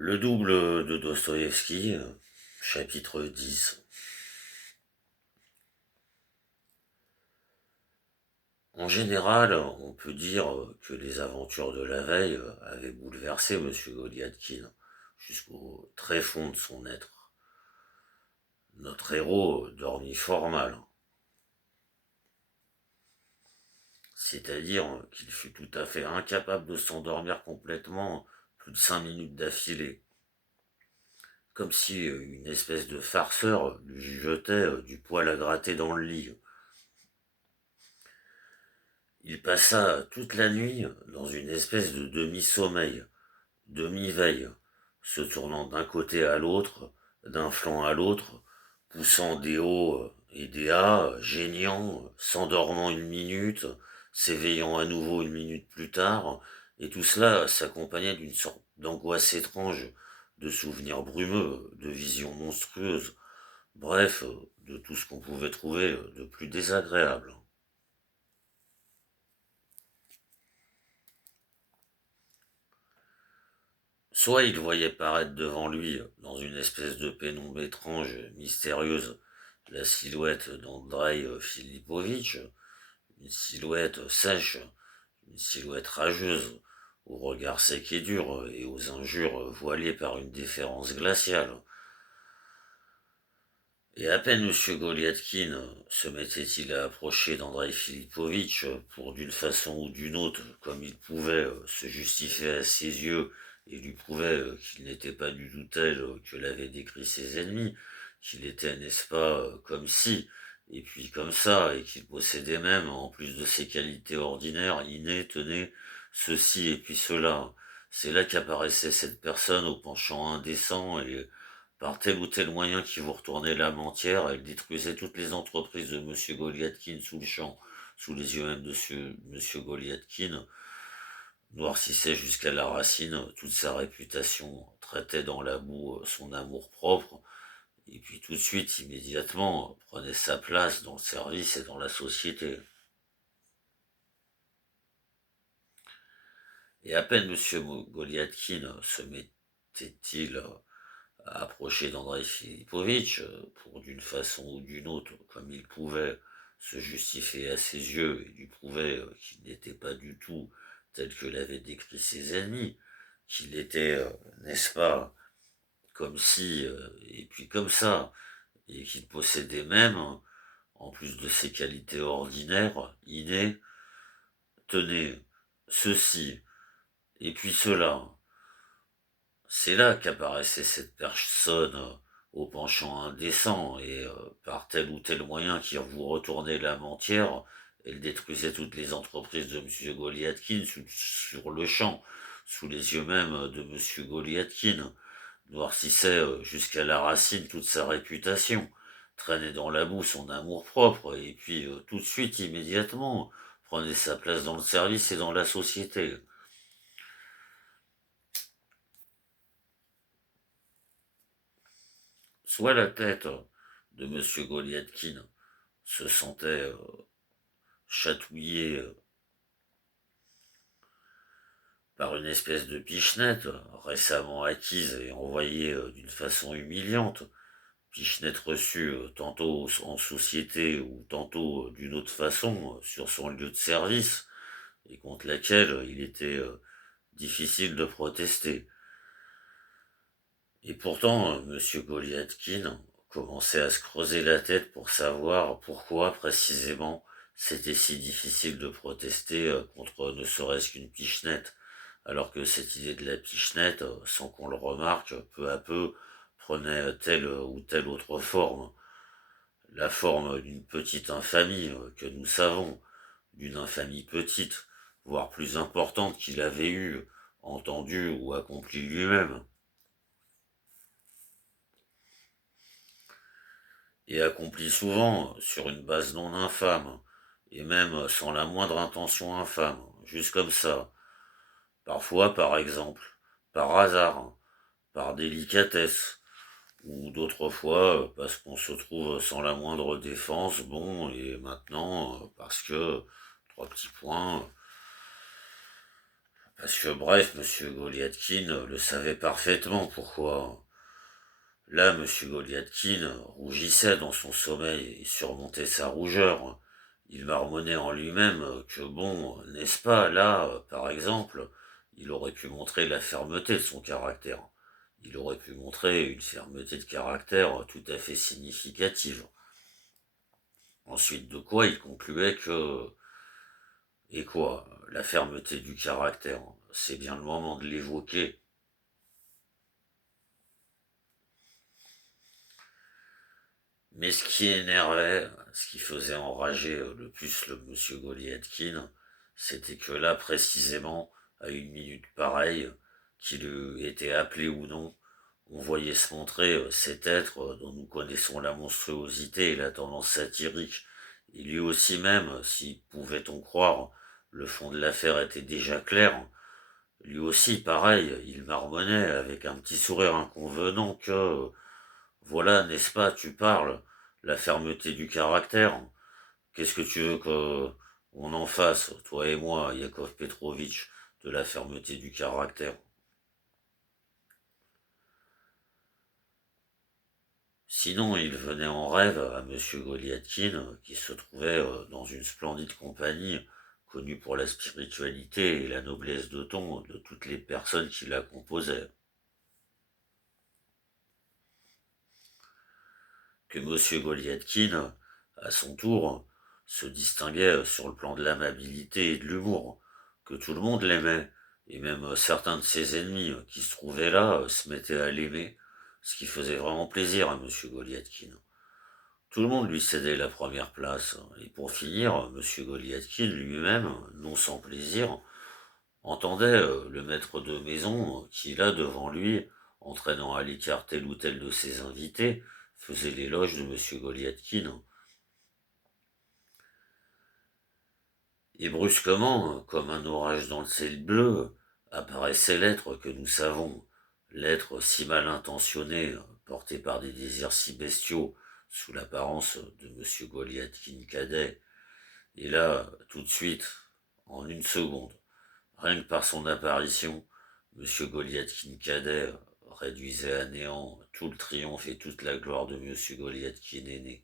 Le double de Dostoïevski, chapitre 10. En général, on peut dire que les aventures de la veille avaient bouleversé M. Goliathkin jusqu'au très fond de son être. Notre héros dormit fort mal, c'est-à-dire qu'il fut tout à fait incapable de s'endormir complètement plus de 5 minutes d'affilée, comme si une espèce de farceur lui jetait du poil à gratter dans le lit. Il passa toute la nuit dans une espèce de demi-sommeil, demi-veille, se tournant d'un côté à l'autre, d'un flanc à l'autre, poussant des hauts et des ah, geignant, s'endormant une minute, s'éveillant à nouveau une minute plus tard, et tout cela s'accompagnait d'une sorte d'angoisse étrange, de souvenirs brumeux, de visions monstrueuses, bref, de tout ce qu'on pouvait trouver de plus désagréable. Soit il voyait paraître devant lui, dans une espèce de pénombre étrange, mystérieuse, la silhouette d'Andrei Filipovitch, une silhouette sèche, une silhouette rageuse, au regard sec et dur et aux injures voilées par une déférence glaciale. Et à peine M. Goliathkin se mettait-il à approcher d'Andrei Filipovitch pour d'une façon ou d'une autre, comme il pouvait, se justifier à ses yeux et lui prouver qu'il n'était pas du tout tel que l'avaient décrit ses ennemis, qu'il était, n'est-ce pas, comme si, et puis comme ça, et qu'il possédait même, en plus de ses qualités ordinaires, innées, tenez, ceci et puis cela. C'est là qu'apparaissait cette personne au penchant indécent et par tel ou tel moyen qui vous retournait l'âme entière, elle détruisait toutes les entreprises de M. Goliathkin sous le champ, sous les yeux même de M. Goliathkin, noircissait jusqu'à la racine toute sa réputation, traitait dans la boue son amour-propre, et puis tout de suite, immédiatement, prenait sa place dans le service et dans la société. Et à peine M. Goliathkin se mettait-il à approcher d'Andrei Filipovitch pour d'une façon ou d'une autre, comme il pouvait, se justifier à ses yeux et lui prouver qu'il n'était pas du tout tel que l'avaient décrit ses ennemis, qu'il était, n'est-ce pas, comme si, et puis comme ça, et qu'il possédait même, en plus de ses qualités ordinaires, innées, tenez, ceci, et puis cela. C'est là qu'apparaissait cette personne au penchant indécent, et par tel ou tel moyen qui vous retournait l'âme entière, elle détruisait toutes les entreprises de M. Goliathkin sur le champ, sous les yeux même de M. Goliathkin, noircissait jusqu'à la racine toute sa réputation, traînait dans la boue son amour-propre, et puis tout de suite, immédiatement, prenait sa place dans le service et dans la société. Soit la tête de M. Goliathkin se sentait chatouillée par une espèce de pichenette récemment acquise et envoyée d'une façon humiliante, pichenette reçue tantôt en société ou tantôt d'une autre façon sur son lieu de service et contre laquelle il était difficile de protester. Et pourtant, M. Goliathkin commençait à se creuser la tête pour savoir pourquoi précisément c'était si difficile de protester contre ne serait-ce qu'une pichenette, alors que cette idée de la pichenette, sans qu'on le remarque, peu à peu prenait telle ou telle autre forme. La forme d'une petite infamie que nous savons, d'une infamie petite, voire plus importante qu'il avait eue, entendue ou accomplie lui-même. Et accompli souvent sur une base non infâme, et même sans la moindre intention infâme, juste comme ça. Parfois, par exemple, par hasard, par délicatesse, ou d'autres fois parce qu'on se trouve sans la moindre défense, bon, et maintenant, parce que, trois petits points, Parce que bref, monsieur Goliathkin le savait parfaitement pourquoi. Là, monsieur Goliathkin rougissait dans son sommeil et surmontait sa rougeur. Il marmonnait en lui-même que bon, n'est-ce pas, là, par exemple, il aurait pu montrer la fermeté de son caractère. Il aurait pu montrer une fermeté de caractère tout à fait significative. Ensuite de quoi il concluait que... Et quoi? La fermeté du caractère, c'est bien le moment de l'évoquer. Mais ce qui énervait, ce qui faisait enrager le plus le monsieur Goliathkin, c'était que là, précisément, à une minute pareille, qu'il eût été appelé ou non, on voyait se montrer cet être dont nous connaissons la monstruosité et la tendance satirique. Et lui aussi même, si pouvait-on croire, le fond de l'affaire était déjà clair, lui aussi, pareil, il marmonnait avec un petit sourire inconvenant que voilà, n'est-ce pas, tu parles, la fermeté du caractère. Qu'est-ce que tu veux que on en fasse, toi et moi, Yakov Petrovitch, de la fermeté du caractère? Sinon, il venait en rêve à monsieur Goliathkin, qui se trouvait dans une splendide compagnie, connue pour la spiritualité et la noblesse de ton de toutes les personnes qui la composaient. Que monsieur Goliathkin, à son tour, se distinguait sur le plan de l'amabilité et de l'humour, que tout le monde l'aimait, et même certains de ses ennemis qui se trouvaient là se mettaient à l'aimer, ce qui faisait vraiment plaisir à monsieur Goliathkin. Tout le monde lui cédait la première place, et pour finir, monsieur Goliathkin lui-même, non sans plaisir, entendait le maître de maison qui, là, devant lui, entraînant à l'écart tel ou tel de ses invités, faisait l'éloge de monsieur Goliathkin. Et brusquement, comme un orage dans le ciel bleu, apparaissait l'être que nous savons, l'être si mal intentionné, porté par des désirs si bestiaux, sous l'apparence de monsieur Goliathkin cadet. Et là, tout de suite, en une seconde, rien que par son apparition, monsieur Goliathkin cadet réduisait à néant tout le triomphe et toute la gloire de monsieur Goliathkin aîné,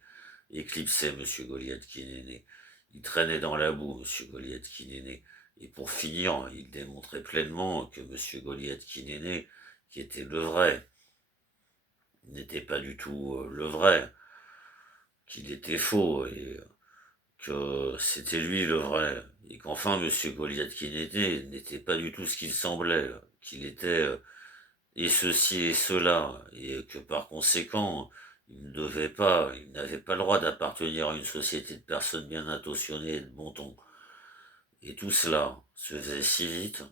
éclipsait monsieur Goliathkin aîné. Il traînait dans la boue, monsieur Goliathkin aîné. Et pour finir, il démontrait pleinement que monsieur Goliathkin aîné, qui était le vrai, n'était pas du tout le vrai, qu'il était faux et que c'était lui le vrai, et qu'enfin monsieur Goliathkin aîné n'était pas du tout ce qu'il semblait, qu'il était et ceci et cela, et que par conséquent, il n'avait pas le droit d'appartenir à une société de personnes bien intentionnées et de bon ton. Et tout cela se faisait si vite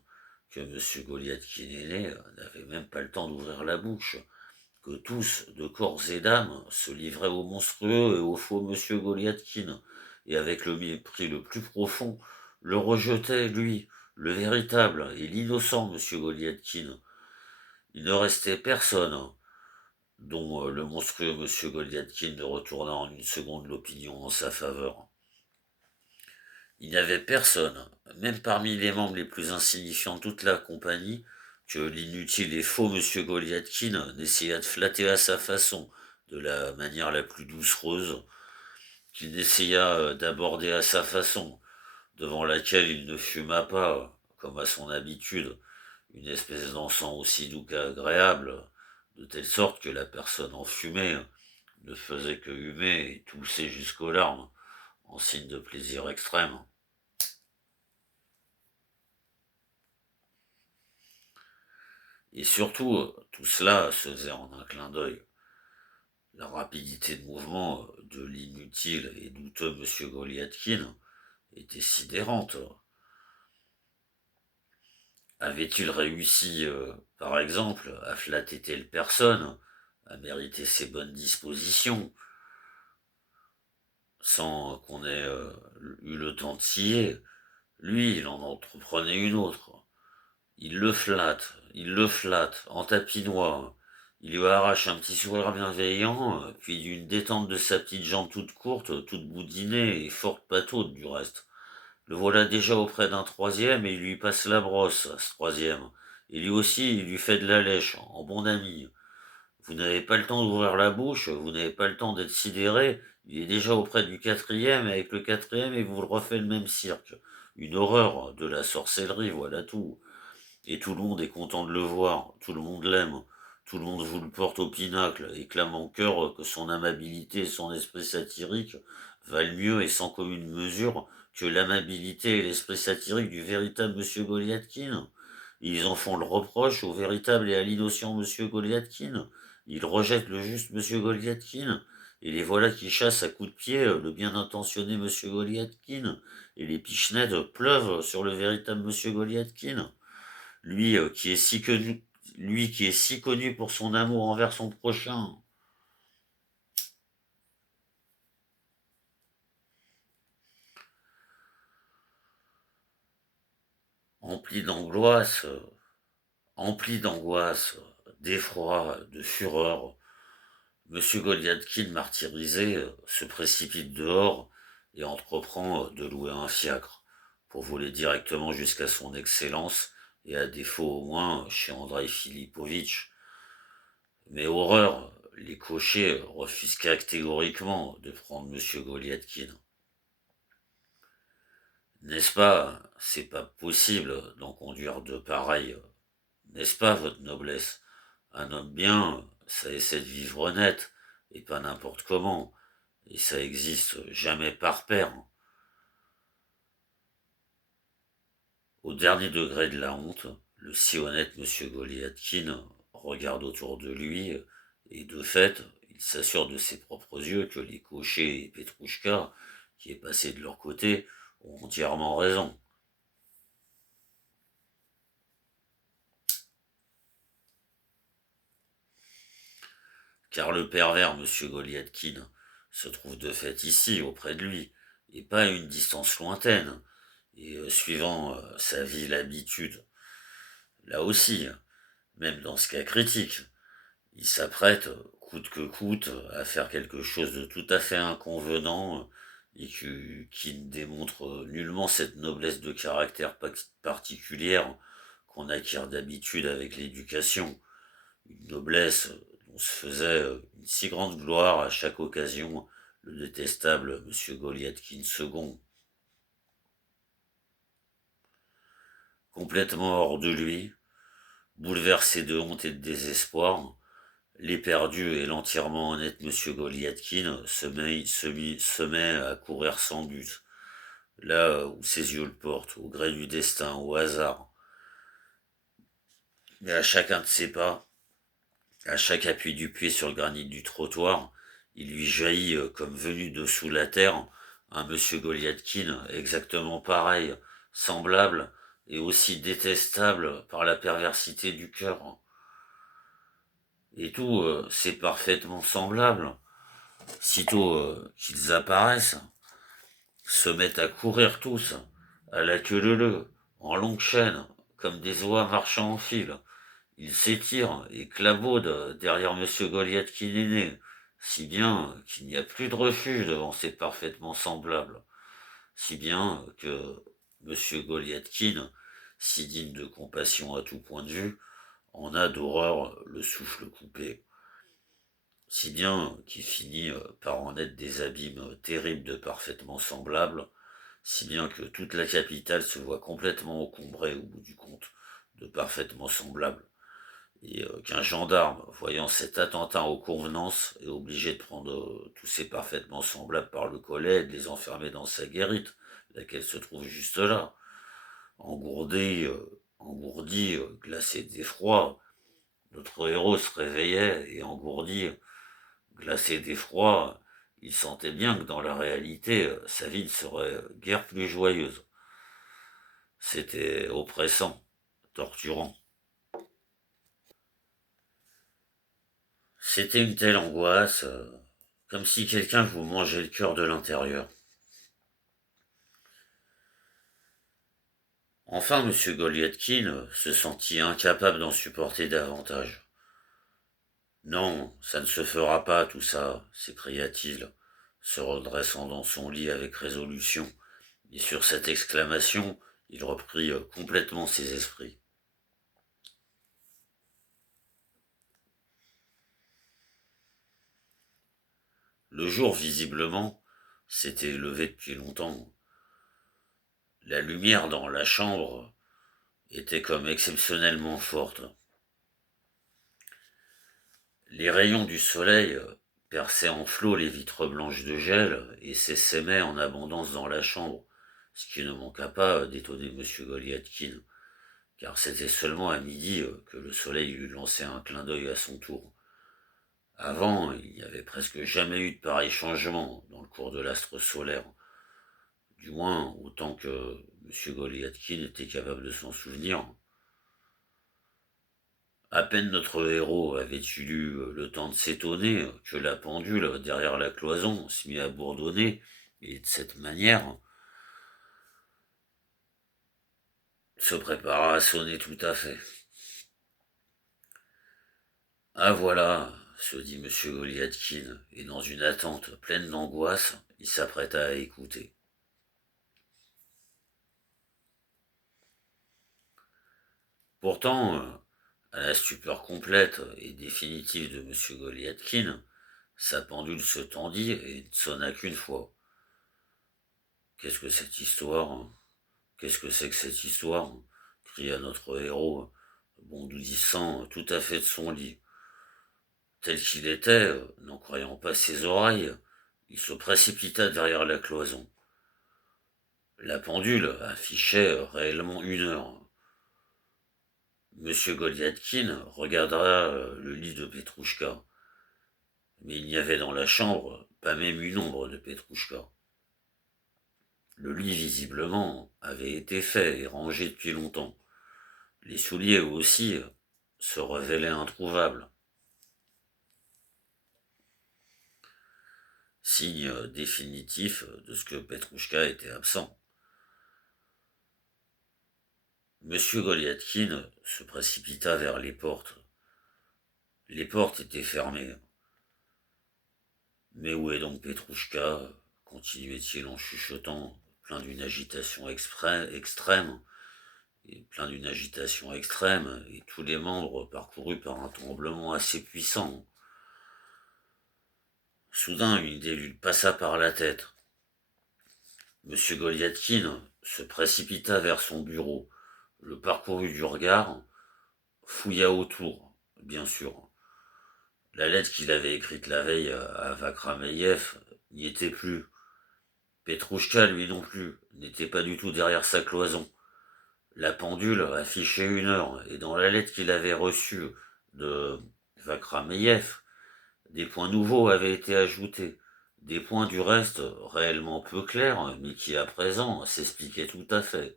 que monsieur Goliathkin aîné n'avait même pas le temps d'ouvrir la bouche, que tous, de corps et d'âme, se livraient au monstrueux et au faux monsieur Goliathkin, et avec le mépris le plus profond, le rejetaient, lui, le véritable et l'innocent monsieur Goliathkin. Il ne restait personne dont le monstrueux monsieur Goliathkin ne retourna en une seconde l'opinion en sa faveur. Il n'y avait personne, même parmi les membres les plus insignifiants de toute la compagnie, que l'inutile et faux monsieur Goliathkin n'essaya de flatter à sa façon, de la manière la plus doucereuse, qu'il n'essaya d'aborder à sa façon, devant laquelle il ne fuma pas, comme à son habitude, une espèce d'encens aussi doux qu'agréable, de telle sorte que la personne enfumée ne faisait que humer et tousser jusqu'aux larmes, en signe de plaisir extrême. Et surtout, tout cela se faisait en un clin d'œil. La rapidité de mouvement de l'inutile et douteux monsieur Goliathkin était sidérante. Avait-il réussi, par exemple, à flatter telle personne, à mériter ses bonnes dispositions, sans qu'on ait eu le temps de scier? Lui, il en entreprenait une autre. Il le flatte, en tapinois. Il lui arrache un petit sourire bienveillant, puis d'une détente de sa petite jambe toute courte, toute boudinée et fort pataude du reste. Le voilà déjà auprès d'un troisième et il lui passe la brosse, à ce troisième. Et lui aussi, il lui fait de la lèche, en bon ami. Vous n'avez pas le temps d'ouvrir la bouche, vous n'avez pas le temps d'être sidéré. Il est déjà auprès du quatrième, et avec le quatrième, et vous le refait le même cirque. Une horreur de la sorcellerie, voilà tout. Et tout le monde est content de le voir, tout le monde l'aime, tout le monde vous le porte au pinacle, et clame en chœur que son amabilité et son esprit satirique valent mieux et sans commune mesure que l'amabilité et l'esprit satirique du véritable Monsieur Goliathkin. Ils en font le reproche au véritable et à l'innocent Monsieur Goliathkin. Ils rejettent le juste Monsieur Goliathkin. Et les voilà qui chassent à coups de pied le bien intentionné Monsieur Goliathkin. Et les pichenettes pleuvent sur le véritable Monsieur Goliathkin. Lui, lui qui est si connu pour son amour envers son prochain. Empli d'angoisse, d'effroi, de fureur, Monsieur Goliathkin, martyrisé, se précipite dehors et entreprend de louer un fiacre pour voler directement jusqu'à son Excellence et à défaut au moins chez Andreï Filipovitch. Mais horreur, les cochers refusent catégoriquement de prendre Monsieur Goliathkin. N'est-ce pas, c'est pas possible d'en conduire de pareils, n'est-ce pas, votre noblesse? Un homme bien, ça essaie de vivre honnête, et pas n'importe comment, et ça existe jamais par paire. Au dernier degré de la honte, le si honnête Monsieur Goliathkin regarde autour de lui, et de fait, il s'assure de ses propres yeux que les cochers et Petrouchka, qui est passé de leur côté, ont entièrement raison. Car le pervers Monsieur Goliathkin se trouve de fait ici, auprès de lui, et pas à une distance lointaine, et suivant sa vile habitude. Là aussi, même dans ce cas critique, il s'apprête, coûte que coûte, à faire quelque chose de tout à fait inconvenant et qui ne démontre nullement cette noblesse de caractère particulière qu'on acquiert d'habitude avec l'éducation. Une noblesse dont se faisait une si grande gloire à chaque occasion le détestable Monsieur Goliathkin II. Complètement hors de lui, bouleversé de honte et de désespoir, l'éperdu et l'entièrement honnête Monsieur Goliathkin se met à courir sans but, là où ses yeux le portent, au gré du destin, au hasard. Mais à chacun de ses pas, à chaque appui du pied sur le granit du trottoir, il lui jaillit comme venu de sous la terre un Monsieur Goliathkin exactement pareil, semblable et aussi détestable par la perversité du cœur. Et tout, c'est parfaitement semblable. Sitôt qu'ils apparaissent, se mettent à courir tous, à la queue leu, en longue chaîne, comme des oies marchant en file. Ils s'étirent et clabaudent derrière Monsieur Goliathkin aîné, si bien qu'il n'y a plus de refuge devant ces parfaitement semblables, si bien que Monsieur Goliathkin, si digne de compassion à tout point de vue, en a d'horreur le souffle coupé, si bien qu'il finit par en être des abîmes terribles de parfaitement semblables, si bien que toute la capitale se voit complètement encombrée au bout du compte de parfaitement semblables, et qu'un gendarme, voyant cet attentat aux convenances, est obligé de prendre tous ces parfaitement semblables par le collet et de les enfermer dans sa guérite, laquelle se trouve juste là, engourdi, glacé d'effroi. Notre héros se réveillait et engourdi, glacé d'effroi, il sentait bien que dans la réalité, sa vie ne serait guère plus joyeuse. C'était oppressant, torturant. C'était une telle angoisse, comme si quelqu'un vous mangeait le cœur de l'intérieur. Enfin, Monsieur Goliathkin se sentit incapable d'en supporter davantage. Non, ça ne se fera pas, tout ça, s'écria-t-il, se redressant dans son lit avec résolution, Et sur cette exclamation, il reprit complètement ses esprits. Le jour, visiblement, s'était levé depuis longtemps. La lumière dans la chambre était comme exceptionnellement forte. Les rayons du soleil perçaient en flots les vitres blanches de gel et s'essaimaient en abondance dans la chambre, ce qui ne manqua pas d'étonner M. Goliathkin, car c'était seulement à midi que le soleil lui lançait un clin d'œil à son tour. Avant, il n'y avait presque jamais eu de pareil changement dans le cours de l'astre solaire, du moins autant que M. Goliathkin était capable de s'en souvenir. À peine notre héros avait-il eu le temps de s'étonner que la pendule derrière la cloison se mit à bourdonner, et de cette manière se prépara à sonner tout à fait. Ah voilà, se dit M. Goliathkin, et dans une attente pleine d'angoisse, il s'apprêta à écouter. Pourtant, à la stupeur complète et définitive de M. Goliathkin, sa pendule se tendit et ne sonna qu'une fois. Qu'est-ce que cette histoire? Qu'est-ce que c'est que cette histoire? Cria notre héros, bondissant tout à fait de son lit. Tel qu'il était, n'en croyant pas ses oreilles, il se précipita derrière la cloison. La pendule affichait réellement 1 heure. Monsieur Goliathkin regarda le lit de Petrouchka, mais il n'y avait dans la chambre pas même une ombre de Petrouchka. Le lit, visiblement, avait été fait et rangé depuis longtemps. Les souliers aussi se révélaient introuvables. Signe définitif de ce que Petrouchka était absent. Monsieur Goliathkin se précipita vers les portes. Les portes étaient fermées. Mais où est donc Petrouchka? Continuait-il en chuchotant, plein d'une agitation extrême, et tous les membres parcourus par un tremblement assez puissant. Soudain, une idée lui passa par la tête. Monsieur Goliathkin se précipita vers son bureau, le parcourut du regard, fouilla autour, bien sûr. La lettre qu'il avait écrite la veille à Vakrameyev n'y était plus. Petrouchka, lui non plus, n'était pas du tout derrière sa cloison. La pendule affichait 1 heure, et dans la lettre qu'il avait reçue de Vakrameyev, des points nouveaux avaient été ajoutés. Des points du reste réellement peu clairs, mais qui à présent s'expliquaient tout à fait.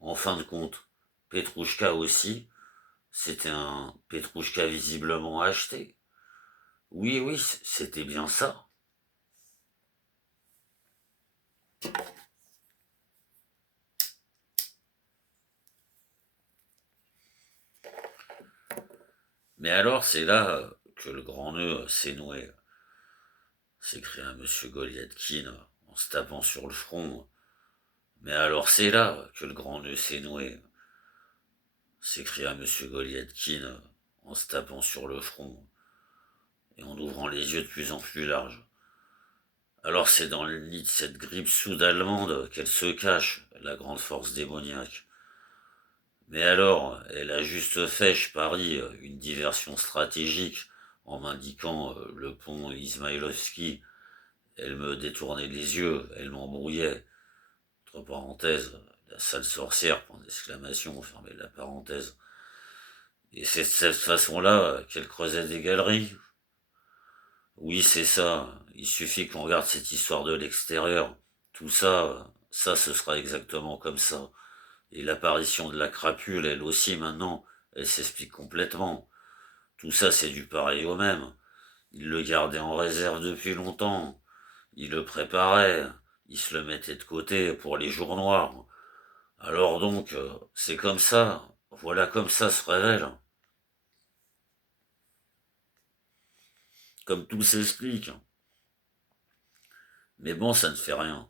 En fin de compte, Petrouchka aussi, c'était un Petrouchka visiblement acheté. Oui, oui, c'était bien ça. Mais alors c'est là que le grand nœud s'est noué, s'écria M. Goliathkin en se tapant sur le front. Mais alors c'est là que le grand nœud s'est noué, s'écria M. Goliathkin en se tapant sur le front et en ouvrant les yeux de plus en plus larges. Alors c'est dans le nid de cette grippe soude-allemande qu'elle se cache, la grande force démoniaque. Mais alors, elle a juste fait, je parie, une diversion stratégique en m'indiquant le pont Ismaïlovski. Elle me détournait les yeux, elle m'embrouillait. Entre parenthèses, la sale sorcière, point d'exclamation, fermez la parenthèse. Et c'est de cette façon-là qu'elle creusait des galeries. Oui, c'est ça. Il suffit qu'on regarde cette histoire de l'extérieur. Tout ça, ça, ce sera exactement comme ça. Et l'apparition de la crapule, elle aussi, maintenant, elle s'explique complètement. Tout ça, c'est du pareil au même. Il le gardait en réserve depuis longtemps. Il le préparait. Il se le mettait de côté pour les jours noirs. Alors donc, c'est comme ça. Voilà comme ça se révèle. Comme tout s'explique. Mais bon, ça ne fait rien.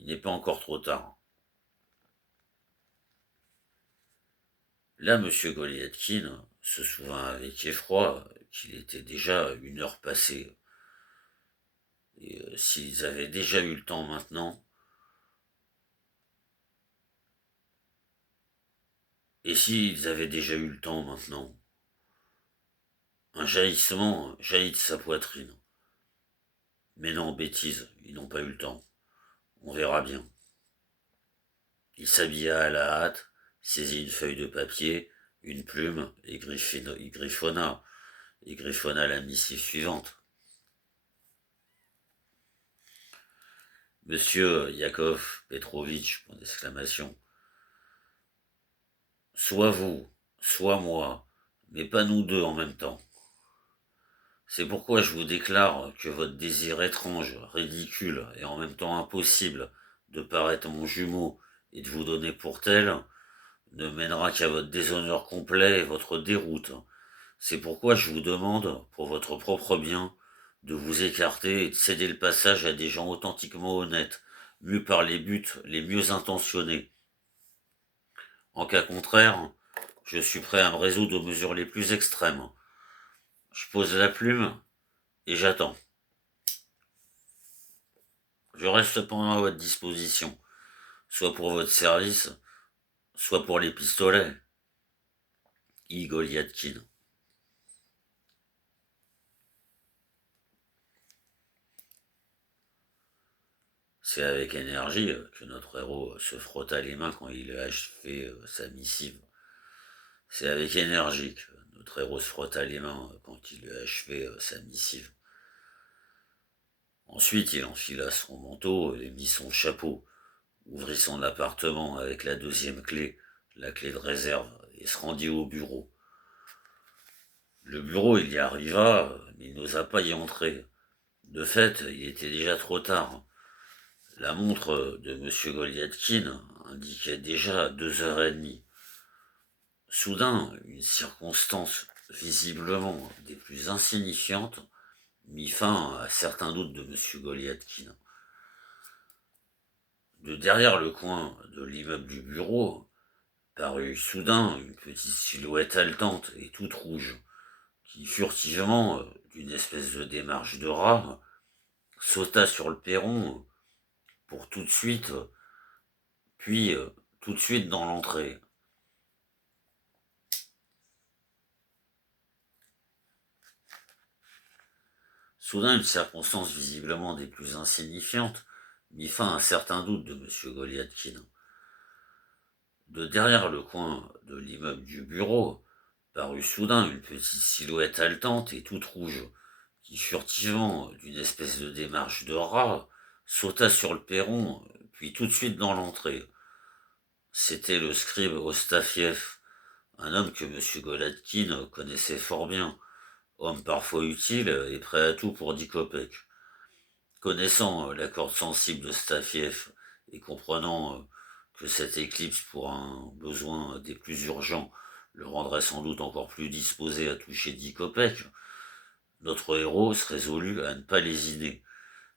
il n'est pas encore trop tard. Là, M. Goliathkin se souvint avec effroi qu'il était déjà 1 heure passée. Et s'ils avaient déjà eu le temps maintenant, et s'ils avaient déjà eu le temps maintenant, un jaillissement jaillit de sa poitrine. Mais non, bêtise, ils n'ont pas eu le temps. On verra bien. Il s'habilla à la hâte, saisit une feuille de papier, une plume, et griffonna la missive suivante. Monsieur Yakov Petrovitch, point d'exclamation. Soit vous, soit moi, mais pas nous deux en même temps. C'est pourquoi je vous déclare que votre désir étrange, ridicule et en même temps impossible de paraître mon jumeau et de vous donner pour tel ne mènera qu'à votre déshonneur complet et votre déroute. C'est pourquoi je vous demande, pour votre propre bien, de vous écarter et de céder le passage à des gens authentiquement honnêtes, mus par les buts les mieux intentionnés. En cas contraire, je suis prêt à me résoudre aux mesures les plus extrêmes. Je pose la plume et j'attends. Je reste cependant à votre disposition, soit pour votre service, soit pour les pistolets. I. Goliathkin. C'est avec énergie que notre héros se frotta les mains quand il a achevé sa missive. C'est avec énergie que notre héros se frotta les mains quand il a achevé sa missive. Ensuite, il enfila son manteau et mit son chapeau, ouvrit son appartement avec la 2e clé, la clé de réserve, et se rendit au bureau. Le bureau, il y arriva, mais il n'osa pas y entrer. De fait, il était déjà trop tard. La montre de M. Goliathkin indiquait déjà 2h30. Soudain, une circonstance visiblement des plus insignifiantes mit fin à certains doutes de M. Goliathkin. De derrière le coin de l'immeuble du bureau parut soudain une petite silhouette haletante et toute rouge, qui furtivement, d'une espèce de démarche de rat, sauta sur le perron pour tout de suite, puis tout de suite dans l'entrée. Soudain, une circonstance visiblement des plus insignifiantes mit fin à certains doutes de M. Goliathkin. De derrière le coin de l'immeuble du bureau parut soudain une petite silhouette haletante et toute rouge, qui furtivement, d'une espèce de démarche de rat, sauta sur le perron, puis tout de suite dans l'entrée. C'était le scribe Ostafiev, un homme que M. Goliathkin connaissait fort bien, homme parfois utile et prêt à tout pour 10 kopecks. Connaissant la corde sensible de Stafiev et comprenant que cette éclipse pour un besoin des plus urgents le rendrait sans doute encore plus disposé à toucher 10 kopecks, notre héros se résolut à ne pas lésiner.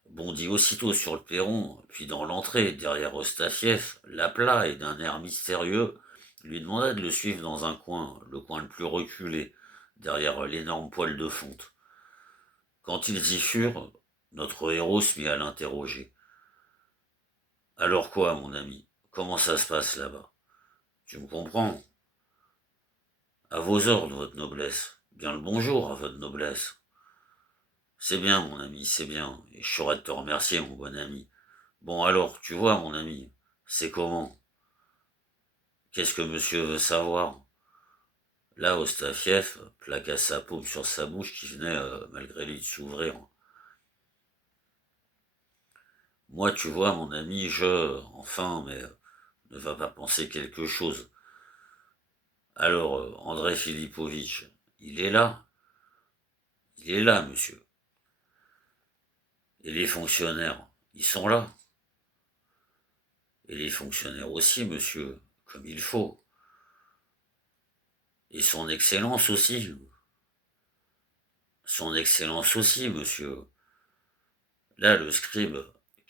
Bondit aussitôt sur le perron, puis dans l'entrée, derrière Ostafiev, l'appela et d'un air mystérieux lui demanda de le suivre dans un coin, le coin le plus reculé, derrière l'énorme poêle de fonte. Quand ils y furent, notre héros se mit à l'interroger. Alors quoi, mon ami? Comment ça se passe là-bas? Tu me comprends? À vos ordres, votre noblesse. Bien le bonjour à votre noblesse. C'est bien, mon ami, c'est bien, et je saurais te remercier, mon bon ami. Bon alors, tu vois, mon ami, c'est comment? Qu'est-ce que monsieur veut savoir? Là, Ostafiev plaqua sa paume sur sa bouche qui venait, malgré lui, de s'ouvrir. Moi, tu vois, mon ami, enfin, mais ne va pas penser quelque chose. Alors, André Philippovitch, il est là? Il est là, monsieur. Et les fonctionnaires, ils sont là? Et les fonctionnaires aussi, monsieur, comme il faut. Et son Excellence aussi. Son Excellence aussi, monsieur. Là, le scribe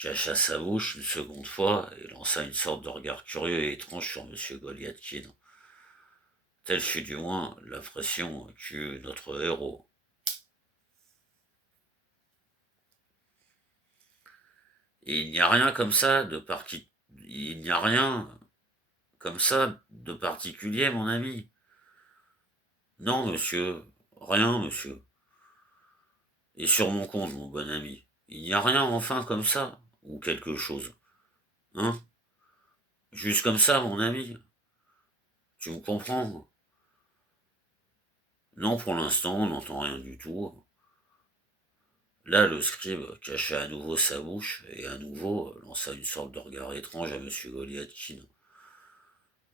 cacha sa bouche une seconde fois et lança une sorte de regard curieux et étrange sur M. Goliathkin. Telle fut du moins l'impression qu'eut notre héros. Et il n'y a rien comme ça de Il n'y a rien comme ça de particulier, mon ami. Non, monsieur. Rien, monsieur. Et sur mon compte, mon bon ami. Il n'y a rien enfin comme ça. Ou quelque chose. Hein? Juste comme ça, mon ami. Tu me comprends? Non, pour l'instant, on n'entend rien du tout. Là, le scribe cacha à nouveau sa bouche et à nouveau lança une sorte de regard étrange à M. Goliathkin.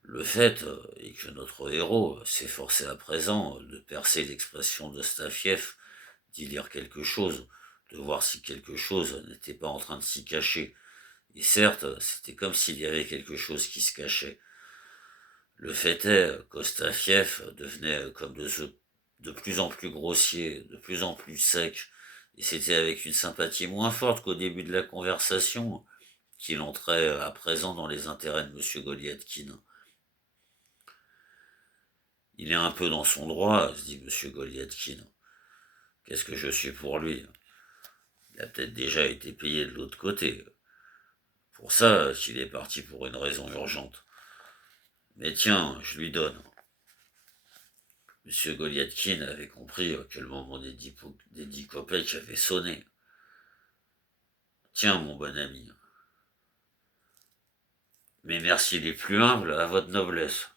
Le fait est que notre héros s'efforçait à présent de percer l'expression de Stafiev, d'y lire quelque chose, de voir si quelque chose n'était pas en train de s'y cacher. Et certes, c'était comme s'il y avait quelque chose qui se cachait. Le fait est qu'Ostafiev devenait comme de plus en plus grossier, de plus en plus sec, et c'était avec une sympathie moins forte qu'au début de la conversation qu'il entrait à présent dans les intérêts de M. Goliathkin. Il est un peu dans son droit, se dit M. Goliathkin. Qu'est-ce que je suis pour lui? Il a peut-être déjà été payé de l'autre côté. Pour ça, s'il est parti pour une raison urgente. Mais tiens, je lui donne. M. Goliathkin avait compris que le moment des 10 kopecks avait sonné. Tiens, mon bon ami. Mes merci les plus humbles à votre noblesse.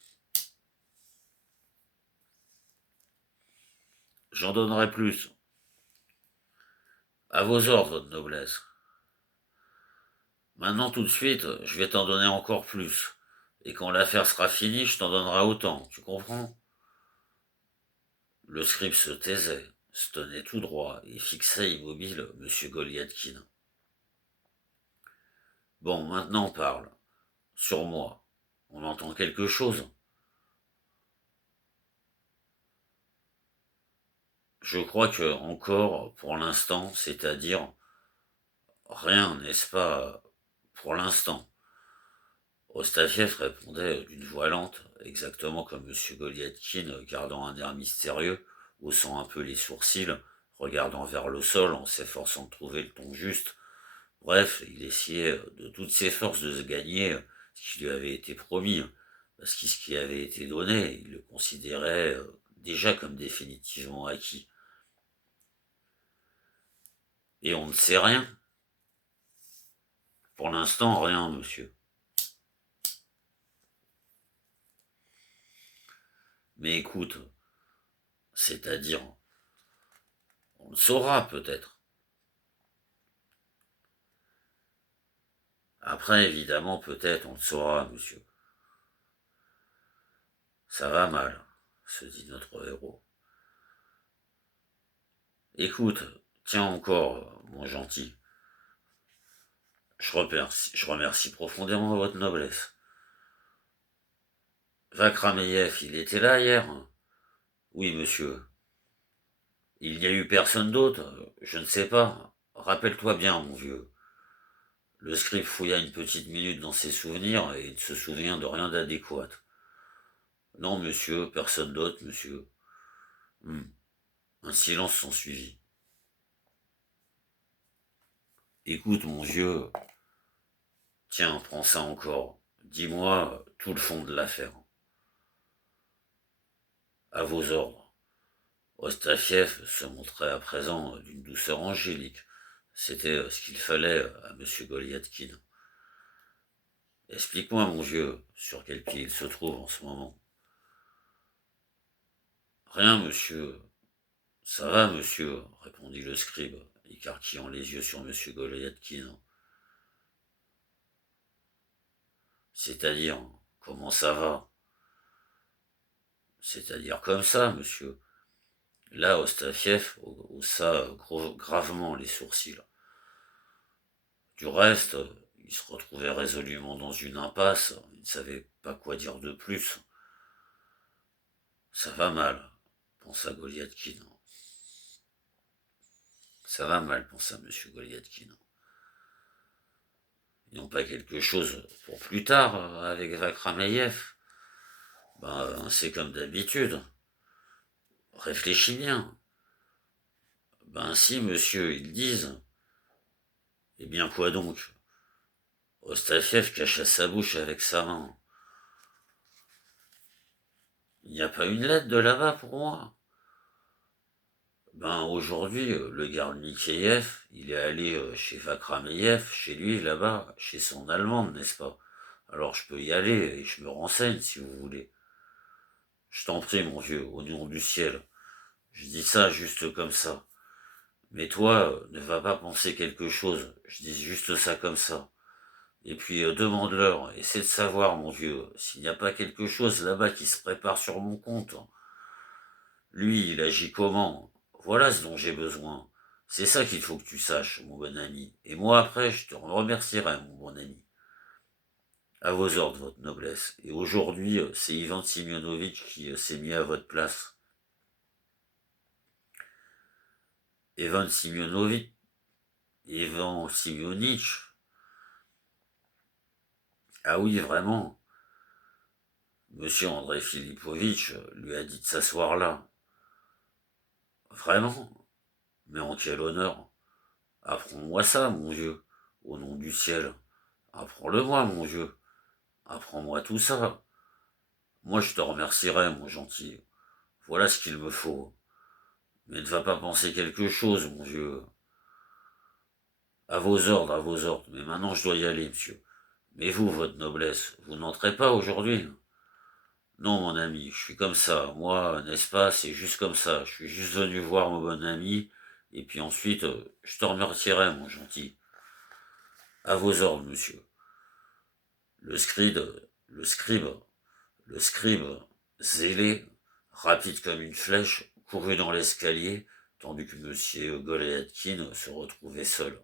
J'en donnerai plus. À vos ordres, votre noblesse. Maintenant, tout de suite, je vais t'en donner encore plus. Et quand l'affaire sera finie, je t'en donnerai autant. Tu comprends? Le scribe se taisait, se tenait tout droit et fixait immobile M. Goliathkin. Bon, maintenant parle. Sur moi. On entend quelque chose. Je crois que encore, pour l'instant, c'est-à-dire rien, n'est-ce pas, pour l'instant. Ostafiev répondait d'une voix lente, exactement comme M. Goliathkin, gardant un air mystérieux, haussant un peu les sourcils, regardant vers le sol en s'efforçant de trouver le ton juste. Bref, il essayait de toutes ses forces de se gagner ce qui lui avait été promis, parce que ce qui avait été donné, il le considérait déjà comme définitivement acquis. Et on ne sait rien. Pour l'instant, rien, monsieur. Mais écoute, c'est-à-dire, on le saura peut-être. Après, évidemment, peut-être on le saura, monsieur. Ça va mal, se dit notre héros. Écoute, tiens encore, mon gentil. Je remercie profondément votre noblesse. Vakrameyev, il était là hier? Oui, monsieur. Il n'y a eu personne d'autre? Je ne sais pas. Rappelle-toi bien, mon vieux. Le scribe fouilla une petite minute dans ses souvenirs et il ne se souvient de rien d'adéquat. Non, monsieur, personne d'autre, monsieur. Un silence s'ensuivit. Écoute, mon vieux, tiens, prends ça encore. Dis-moi tout le fond de l'affaire. À vos ordres. Ostafiev se montrait à présent d'une douceur angélique. C'était ce qu'il fallait à M. Goliathkin. Explique-moi, mon vieux, sur quel pied il se trouve en ce moment. Rien, monsieur. Ça va, monsieur, répondit le scribe, écarquillant les yeux sur M. Goliathkin. C'est-à-dire, comment ça va? C'est-à-dire comme ça, monsieur. Là, Ostafiev haussa gravement les sourcils. Du reste, il se retrouvait résolument dans une impasse, il ne savait pas quoi dire de plus. Ça va mal, pensa Goliathkin. Ça va mal, pensa M. Goliathkin. Ils n'ont pas quelque chose pour plus tard avec Vakrameyev. Ben, c'est comme d'habitude. Réfléchis bien. Ben si, monsieur, ils disent. Eh bien, quoi donc? Ostafiev cacha sa bouche avec sa main. Il n'y a pas une lettre de là-bas pour moi. Ben aujourd'hui, le garde Mikheyev, il est allé chez Vakrameyev, chez lui là-bas, chez son Allemande, n'est-ce pas? Alors je peux y aller et je me renseigne si vous voulez. Je t'en prie, mon vieux, au nom du ciel. Je dis ça juste comme ça. Mais toi, ne va pas penser quelque chose. Je dis juste ça comme ça. Et puis demande-leur, essaie de savoir, mon vieux, s'il n'y a pas quelque chose là-bas qui se prépare sur mon compte. Lui, il agit comment? Voilà ce dont j'ai besoin. C'est ça qu'il faut que tu saches, mon bon ami. Et moi, après, je te remercierai, mon bon ami. À vos ordres, votre noblesse. Et aujourd'hui, c'est Ivan Semyonovitch qui s'est mis à votre place. Ivan Semyonovitch, Ivan Semyonitch. Ah oui, vraiment. Monsieur André Filipovitch lui a dit de s'asseoir là. Vraiment? Mais en quel honneur? Apprends-moi ça, mon vieux, au nom du ciel. Apprends-le-moi, mon vieux. Apprends-moi tout ça. Moi, je te remercierai, mon gentil. Voilà ce qu'il me faut. Mais ne va pas penser quelque chose, mon vieux. À vos ordres, à vos ordres. Mais maintenant, je dois y aller, monsieur. Mais vous, votre noblesse, vous n'entrez pas aujourd'hui? Non, mon ami, je suis comme ça. Moi, n'est-ce pas, c'est juste comme ça. Je suis juste venu voir mon bon ami. Et puis ensuite, je te remercierai, mon gentil. À vos ordres, monsieur. Le scribe, le scribe, le scribe, zélé, rapide comme une flèche, courut dans l'escalier, tandis que monsieur Goleadkin se retrouvait seul.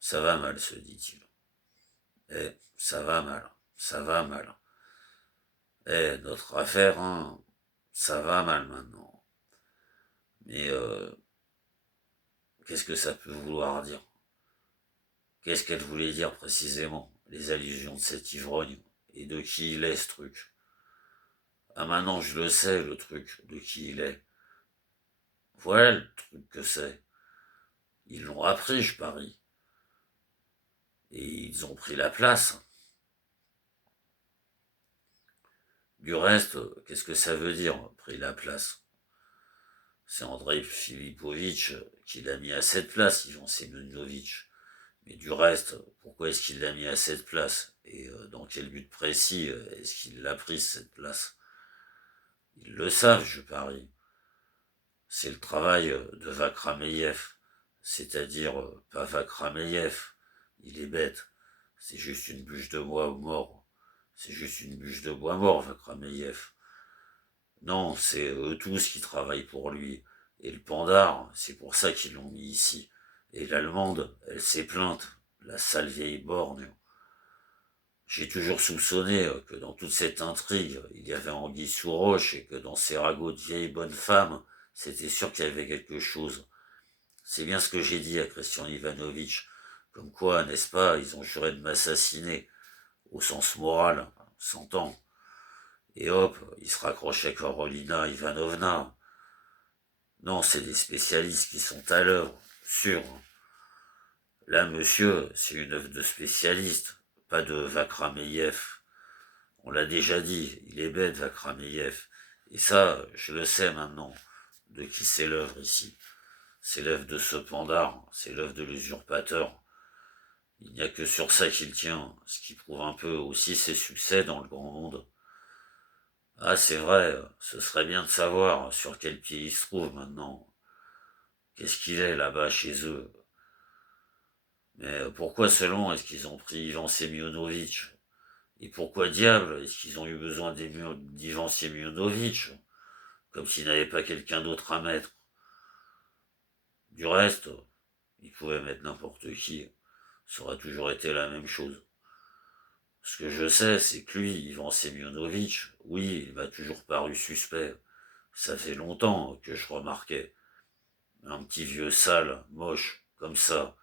Ça va mal, se dit-il. Ça va mal, ça va mal. Notre affaire, hein, ça va mal maintenant. Mais qu'est-ce que ça peut vouloir dire? Qu'est-ce qu'elle voulait dire précisément, les allusions de cet ivrogne? Et de qui il est, ce truc? Ah maintenant je le sais, le truc, de qui il est. Voilà le truc que c'est. Ils l'ont appris, je parie. Et ils ont pris la place. Du reste, qu'est-ce que ça veut dire, pris la place? C'est Andrei Filipovitch qui l'a mis à cette place, Ivan Semyonovitch. Mais du reste, pourquoi est-ce qu'il l'a mis à cette place? Et dans quel but précis est-ce qu'il l'a prise, cette place? Ils le savent, je parie. C'est le travail de Vakrameyev. C'est-à-dire, pas Vakrameyev. Il est bête. C'est juste une bûche de bois mort. C'est juste une bûche de bois mort, Vakrameyev. Non, c'est eux tous qui travaillent pour lui. Et le pandar, c'est pour ça qu'ils l'ont mis ici. Et l'Allemande, elle s'est plainte. La sale vieille borgne. J'ai toujours soupçonné que dans toute cette intrigue, il y avait anguille sous roche et que dans ces ragots de vieilles bonnes femmes, c'était sûr qu'il y avait quelque chose. C'est bien ce que j'ai dit à Christian Ivanovitch. Comme quoi, n'est-ce pas, ils ont juré de m'assassiner, au sens moral, s'entend. Et hop, ils se raccrochaient à Carolina Ivanovna. Non, c'est des spécialistes qui sont à l'œuvre, sûr. Là, monsieur, c'est une œuvre de spécialiste, pas de Vakrameyev. On l'a déjà dit, il est bête, Vakrameyev. Et ça, je le sais maintenant, de qui c'est l'œuvre ici. C'est l'œuvre de ce pandar, c'est l'œuvre de l'usurpateur. Il n'y a que sur ça qu'il tient, ce qui prouve un peu aussi ses succès dans le grand monde. Ah, c'est vrai, ce serait bien de savoir sur quel pied il se trouve maintenant. Qu'est-ce qu'il est là-bas chez eux? Mais pourquoi seulement est-ce qu'ils ont pris Ivan Semyonovitch? Et pourquoi diable est-ce qu'ils ont eu besoin d'Ivan Semyonovitch? Comme s'ils n'avaient pas quelqu'un d'autre à mettre. Du reste, ils pouvaient mettre n'importe qui. Ça aurait toujours été la même chose. Ce que je sais, c'est que lui, Ivan Semyonovitch, oui, il m'a toujours paru suspect. Ça fait longtemps que je remarquais. Un petit vieux sale, moche, comme ça,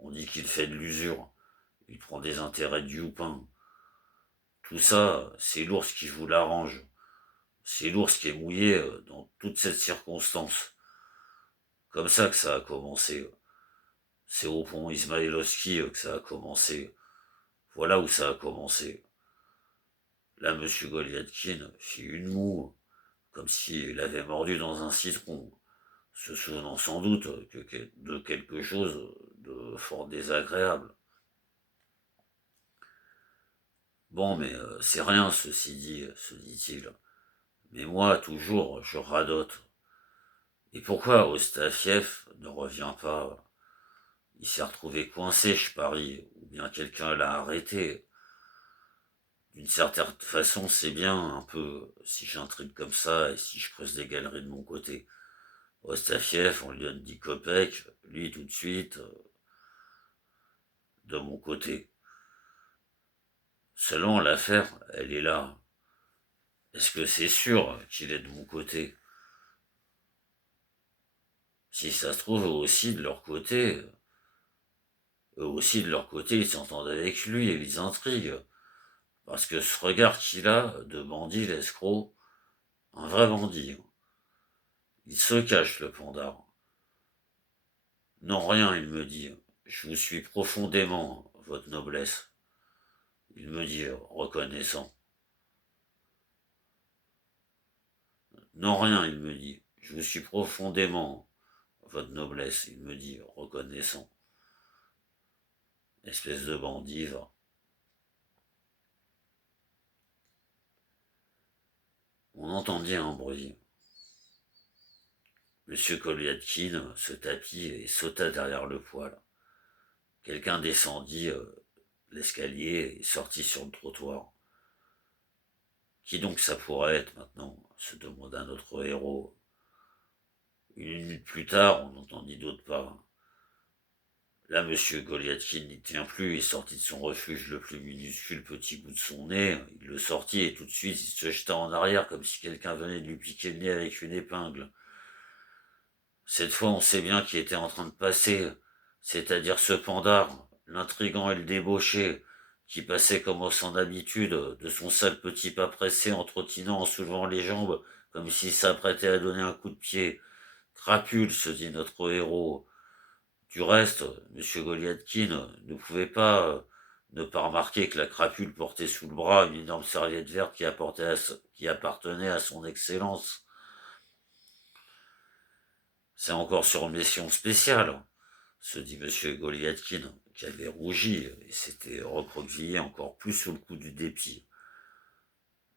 on dit qu'il fait de l'usure, il prend des intérêts de youpin. Tout ça, c'est l'ours qui vous l'arrange. C'est l'ours qui est mouillé dans toute cette circonstance. Comme ça que ça a commencé. C'est au pont Ismaïlovski que ça a commencé. Voilà où ça a commencé. Là, monsieur Goliathkin fit une moue, comme s'il avait mordu dans un citron, se souvenant sans doute de quelque chose de fort désagréable. Bon, mais c'est rien, ceci dit, se dit-il. Mais moi, toujours, je radote. Et pourquoi Ostafiev ne revient pas? Il s'est retrouvé coincé, je parie, ou bien quelqu'un l'a arrêté. D'une certaine façon, c'est bien, un peu, si j'intrigue comme ça et si je creuse des galeries de mon côté. Ostafiev, on lui donne 10 copecs, lui tout de suite, de mon côté. Seulement, l'affaire, elle est là. Est-ce que c'est sûr qu'il est de mon côté? Si ça se trouve, eux aussi de leur côté, ils s'entendent avec lui et ils intriguent. Parce que ce regard qu'il a de bandit, l'escroc, un vrai bandit, il se cache, le pandard. Non, rien, il me dit. Je vous suis profondément, votre noblesse. Il me dit, reconnaissant. Non, rien, il me dit. Je vous suis profondément, votre noblesse. Il me dit, reconnaissant. Espèce de bandit, va. On entendit un bruit. Monsieur Koliatkin se tapit et sauta derrière le poêle. Quelqu'un descendit l'escalier et sortit sur le trottoir. Qui donc ça pourrait être maintenant se demanda notre héros. Une minute plus tard, on entendit d'autres pas. Là, monsieur Goliathkin n'y tient plus et sortit de son refuge le plus minuscule petit bout de son nez. Il le sortit et tout de suite il se jeta en arrière comme si quelqu'un venait de lui piquer le nez avec une épingle. Cette fois, on sait bien qui était en train de passer, c'est-à-dire ce pandard, l'intrigant et le débauché, qui passait comme à son habitude, de son sale petit pas pressé en trottinant, en soulevant les jambes, comme s'il s'apprêtait à donner un coup de pied. Crapule, se dit notre héros. Du reste, monsieur Goliathkin ne pouvait pas ne pas remarquer que la crapule portait sous le bras une énorme serviette verte qui appartenait à son excellence. C'est encore sur une mission spéciale, se dit monsieur Goliathkin, qui avait rougi et s'était recroquevillé encore plus sous le coup du dépit.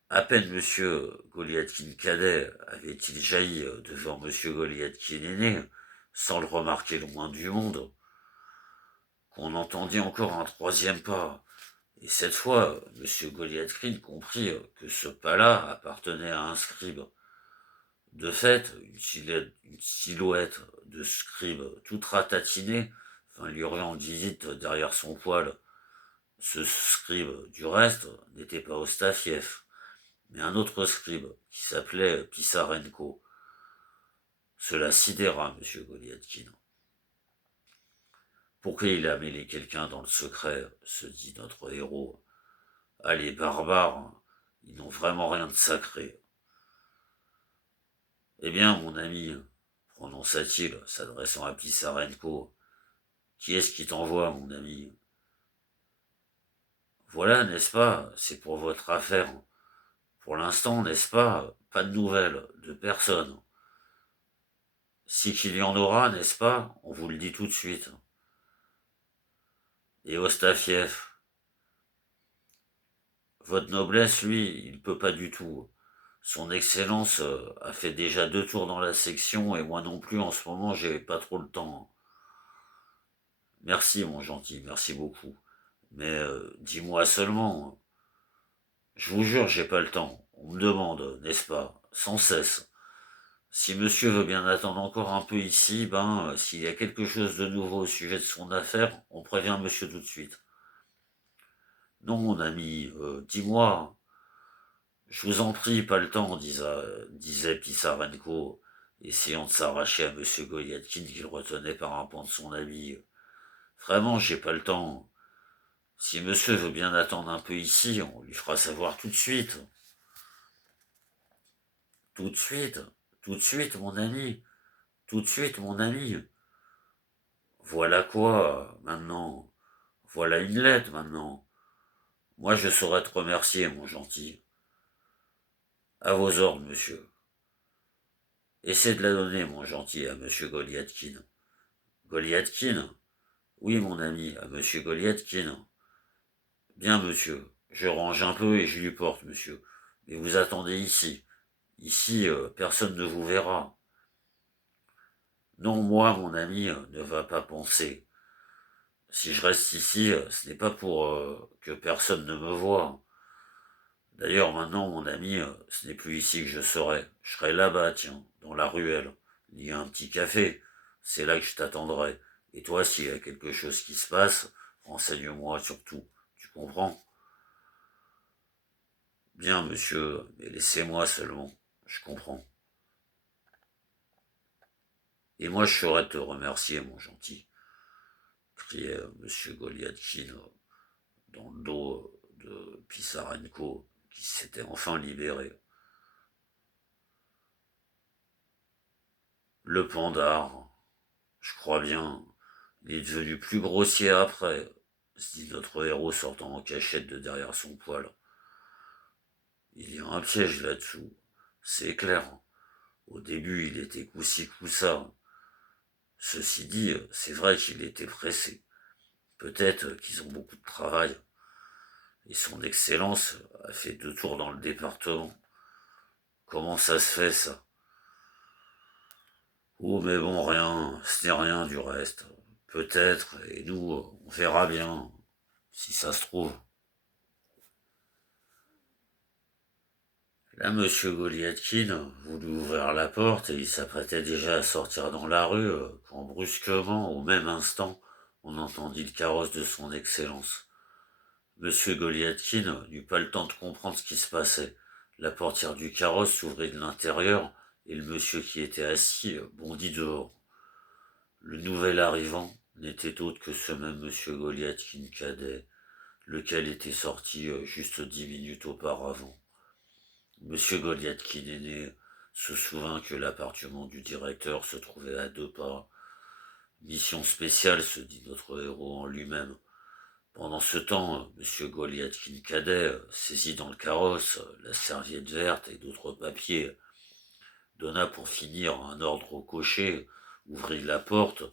À peine monsieur Goliathkin cadet avait-il jailli devant monsieur Goliathkin aîné, sans le remarquer le moins du monde, qu'on entendit encore un troisième pas. Et cette fois, monsieur Goliathkin comprit que ce pas-là appartenait à un scribe. De fait, une silhouette de scribe toute ratatinée vint lui rendre visite derrière son poêle. Ce scribe, du reste, n'était pas Ostafiev, mais un autre scribe qui s'appelait Pissarenko. Cela sidéra monsieur Goliathkin. Pourquoi il a mêlé quelqu'un dans le secret, se dit notre héros. Ah, les barbares, ils n'ont vraiment rien de sacré. Eh bien, mon ami, prononça-t-il, s'adressant à Pissarenko, qui est-ce qui t'envoie, mon ami? Voilà, n'est-ce pas, c'est pour votre affaire. Pour l'instant, n'est-ce pas de nouvelles, de personne. Si qu'il y en aura, n'est-ce pas, on vous le dit tout de suite. Et Ostafiev, votre noblesse, lui, il peut pas du tout. Son Excellence a fait déjà 2 tours dans la section et moi non plus en ce moment j'ai pas trop le temps. Merci mon gentil, merci beaucoup. Mais dis-moi seulement, je vous jure j'ai pas le temps. On me demande, n'est-ce pas, sans cesse. Si monsieur veut bien attendre encore un peu ici, s'il y a quelque chose de nouveau au sujet de son affaire, on prévient monsieur tout de suite. Non mon ami, dis-moi. Je vous en prie, pas le temps, disait Pissarenko, essayant de s'arracher à M. Goyatkin qu'il retenait par un pan de son habit. Vraiment, j'ai pas le temps. Si monsieur veut bien attendre un peu ici, on lui fera savoir tout de suite. Tout de suite. Tout de suite, mon ami. Tout de suite, mon ami. Voilà quoi, maintenant. Voilà une lettre, maintenant. Moi, je saurais te remercier, mon gentil. À vos ordres, monsieur. Essaie de la donner, mon gentil, à monsieur Goliathkin. Goliathkin? Oui, mon ami, à monsieur Goliathkin. Bien, monsieur. Je range un peu et je lui porte, monsieur. Mais vous attendez ici. Ici, personne ne vous verra. Non, moi, mon ami, ne va pas penser. Si je reste ici, ce n'est pas pour que personne ne me voie. D'ailleurs, maintenant, mon ami, ce n'est plus ici que je serai. Je serai là-bas, tiens, dans la ruelle. Il y a un petit café. C'est là que je t'attendrai. Et toi, s'il y a quelque chose qui se passe, renseigne-moi surtout. Tu comprends? Bien, monsieur, mais laissez-moi seulement. Je comprends. Et moi, je saurais te remercier, mon gentil, criait monsieur Goliathkin dans le dos de Pissarenko, qui s'était enfin libéré. Le pandar, je crois bien, il est devenu plus grossier après, se dit notre héros sortant en cachette de derrière son poêle. Il y a un piège là-dessous, c'est clair. Au début, il était coup-ci, coup-ça. Ceci dit, c'est vrai qu'il était pressé. Peut-être qu'ils ont beaucoup de travail. Et son Excellence a fait 2 tours dans le département. Comment ça se fait, ça? Oh, mais bon, rien, ce n'est rien du reste. Peut-être, et nous, on verra bien, si ça se trouve. Là, monsieur Goliathkin voulut ouvrir la porte et il s'apprêtait déjà à sortir dans la rue, quand brusquement, au même instant, on entendit le carrosse de son Excellence. Monsieur Goliathkin n'eut pas le temps de comprendre ce qui se passait. La portière du carrosse s'ouvrit de l'intérieur et le monsieur qui était assis bondit dehors. Le nouvel arrivant n'était autre que ce même monsieur Goliathkin cadet, lequel était sorti juste 10 minutes auparavant. Monsieur Goliathkin aîné se souvint que l'appartement du directeur se trouvait à 2 pas. Mission spéciale, se dit notre héros en lui-même. Pendant ce temps, monsieur Goliathkin cadet saisit dans le carrosse la serviette verte et d'autres papiers, donna pour finir un ordre au cocher, ouvrit la porte,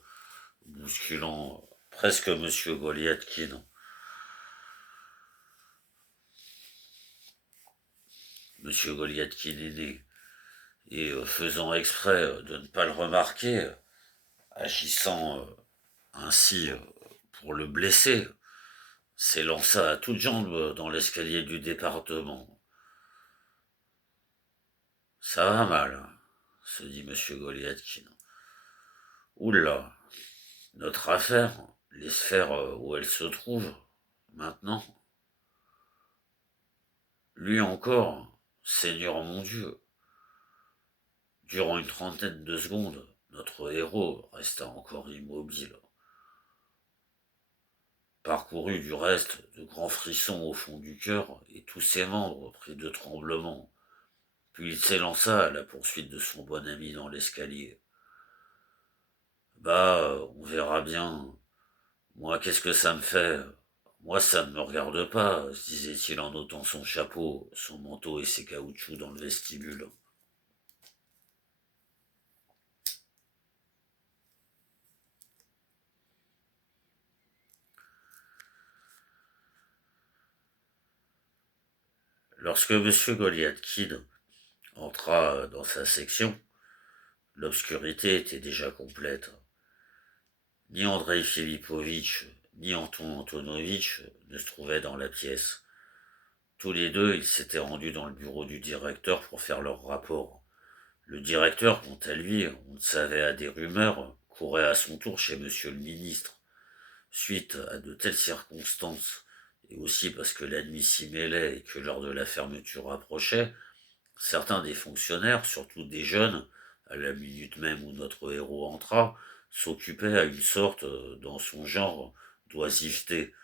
bousculant presque monsieur Goliathkin. Monsieur Goliathkin aîné, et faisant exprès de ne pas le remarquer, agissant ainsi pour le blesser, s'élança à toutes jambes dans l'escalier du département. Ça va mal, se dit monsieur Goliathkin. Oula, notre affaire, les sphères où elle se trouve, maintenant. Lui encore, Seigneur mon Dieu. Durant une trentaine de secondes, notre héros resta encore immobile. Parcourut du reste de grands frissons au fond du cœur et tous ses membres pris de tremblements. Puis il s'élança à la poursuite de son bon ami dans l'escalier. Bah, on verra bien. Moi, qu'est-ce que ça me fait? Moi, ça ne me regarde pas, se disait-il en ôtant son chapeau, son manteau et ses caoutchoucs dans le vestibule. Lorsque M. Goliathkin entra dans sa section, l'obscurité était déjà complète. Ni Andrei Filipovitch, ni Anton Antonovitch ne se trouvaient dans la pièce. Tous les deux, ils s'étaient rendus dans le bureau du directeur pour faire leur rapport. Le directeur, quant à lui, on le savait à des rumeurs, courait à son tour chez monsieur le ministre. Suite à de telles circonstances, et aussi parce que la nuit s'y mêlait et que l'heure de la fermeture approchait, certains des fonctionnaires, surtout des jeunes, à la minute même où notre héros entra, s'occupaient à une sorte, dans son genre, d'oisiveté,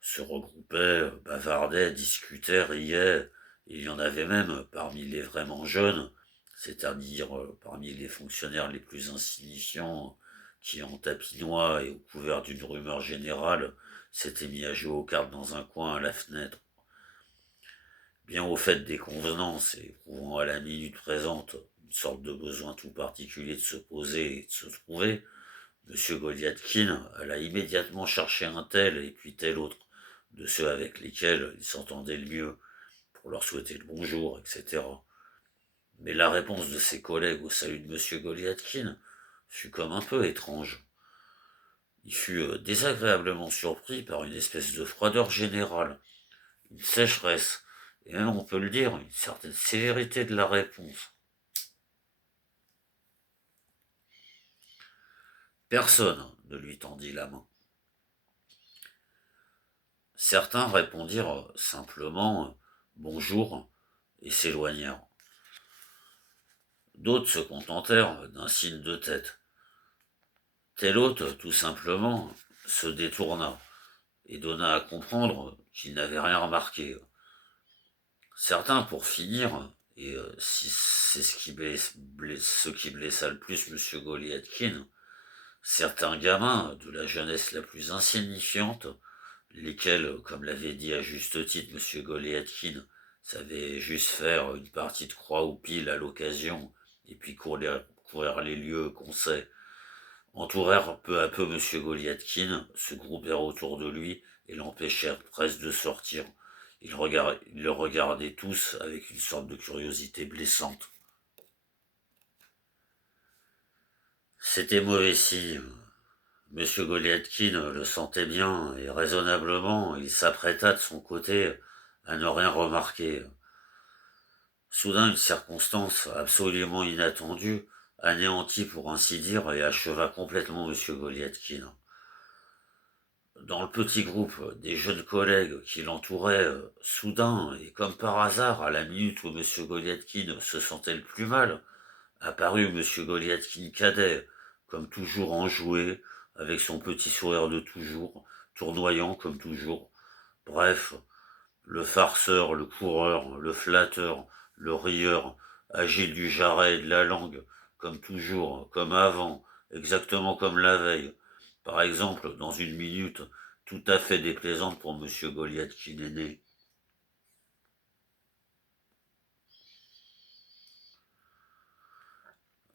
se regroupaient, bavardaient, discutaient, riaient. Il y en avait même parmi les vraiment jeunes, c'est-à-dire parmi les fonctionnaires les plus insignifiants, qui en tapinois et au couvert d'une rumeur générale s'étaient mis à jouer aux cartes dans un coin à la fenêtre. Bien au fait des convenances et éprouvant à la minute présente une sorte de besoin tout particulier de se poser et de se trouver, Monsieur Goliathkin alla immédiatement chercher un tel et puis tel autre, de ceux avec lesquels il s'entendait le mieux, pour leur souhaiter le bonjour, etc. Mais la réponse de ses collègues au salut de Monsieur Goliathkin fut comme un peu étrange. Il fut désagréablement surpris par une espèce de froideur générale, une sécheresse, et même on peut le dire, une certaine sévérité de la réponse. Personne ne lui tendit la main. Certains répondirent simplement bonjour et s'éloignèrent. D'autres se contentèrent d'un signe de tête. Tel autre, tout simplement, se détourna et donna à comprendre qu'il n'avait rien remarqué. Certains, pour finir, et si c'est ce qui blessa le plus M. Goliathkin, certains gamins de la jeunesse la plus insignifiante, lesquels, comme l'avait dit à juste titre M. Goliathkin, savaient juste faire une partie de croix ou pile à l'occasion, et puis courir les lieux qu'on sait, entourèrent peu à peu M. Goliathkin, se groupèrent autour de lui et l'empêchèrent presque de sortir. Ils le regardaient tous avec une sorte de curiosité blessante. C'était mauvais signe. M. Goliathkin le sentait bien, et raisonnablement, il s'apprêta de son côté à ne rien remarquer. Soudain, une circonstance absolument inattendue anéantit pour ainsi dire et acheva complètement M. Goliathkin. Dans le petit groupe des jeunes collègues qui l'entouraient, soudain, et comme par hasard, à la minute où M. Goliathkin se sentait le plus mal, apparut M. Goliathkin cadet, comme toujours enjoué, avec son petit sourire de toujours, tournoyant comme toujours. Bref, le farceur, le coureur, le flatteur, le rieur, agile du jarret et de la langue, comme toujours, comme avant, exactement comme la veille. Par exemple, dans une minute, tout à fait déplaisante pour M. Goliathkin aîné.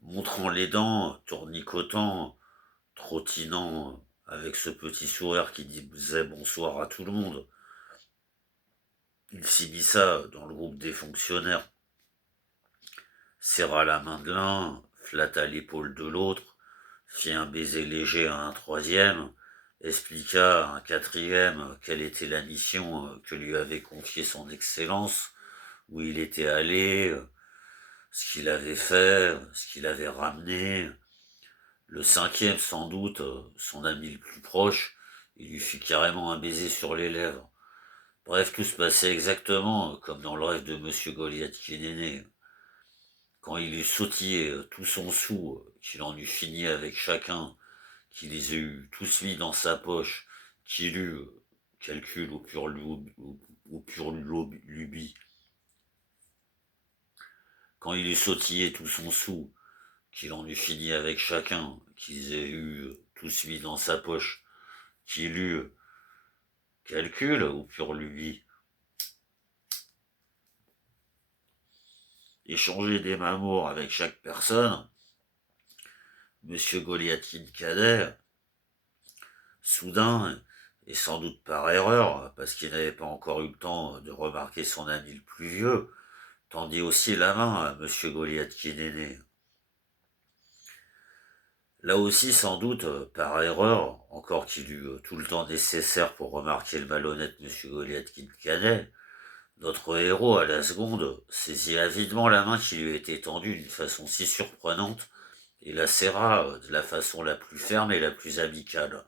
Montrant les dents, tournicotant, trottinant, avec ce petit sourire qui disait bonsoir à tout le monde, il s'immisça dans le groupe des fonctionnaires, serra la main de l'un, flatta l'épaule de l'autre, fit un baiser léger à un troisième, expliqua à un quatrième quelle était la mission que lui avait confiée son Excellence, où il était allé, ce qu'il avait fait, ce qu'il avait ramené. Le cinquième, sans doute, son ami le plus proche, il lui fit carrément un baiser sur les lèvres. Bref, tout se passait exactement comme dans le rêve de M. Goliathkin aîné. Quand il eut sautillé tout son sou, qu'il en eut fini avec chacun, qu'il les eut tous mis dans sa poche, qu'il eut, calcul au pur lubie, quand il eut sautillé tout son sou, qu'il en eut fini avec chacun, qu'ils aient eu tous mis dans sa poche, qu'il eut, calcul au pur lubie, échangé des mamours avec chaque personne, Monsieur Goliathkin cadet, soudain, et sans doute par erreur, parce qu'il n'avait pas encore eu le temps de remarquer son ami le plus vieux, tendit aussi la main à M. Goliathkin aîné. Là aussi, sans doute, par erreur, encore qu'il eût tout le temps nécessaire pour remarquer le malhonnête M. Goliathkin cadet, notre héros, à la seconde, saisit avidement la main qui lui était tendue d'une façon si surprenante et la serra de la façon la plus ferme et la plus amicale.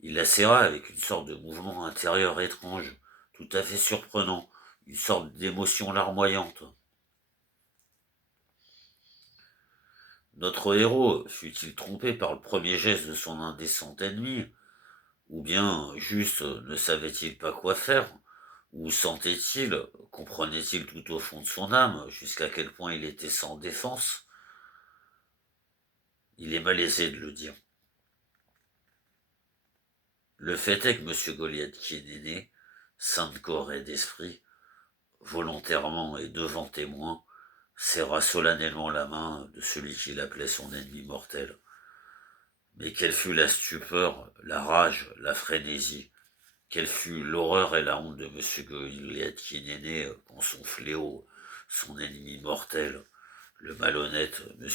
Il la serra avec une sorte de mouvement intérieur étrange, tout à fait surprenant, une sorte d'émotion larmoyante. Notre héros fut-il trompé par le premier geste de son indécent ennemi, ou bien juste ne savait-il pas quoi faire, ou sentait-il, comprenait-il tout au fond de son âme jusqu'à quel point il était sans défense? Il est malaisé de le dire. Le fait est que M. Goliathkin est né, saint de corps et d'esprit, volontairement et devant témoin, serra solennellement la main de celui qu'il appelait son ennemi mortel. Mais quelle fut la stupeur, la rage, la frénésie, quelle fut l'horreur et la honte de M. Goliathkin aîné quand son fléau, son ennemi mortel, le malhonnête M.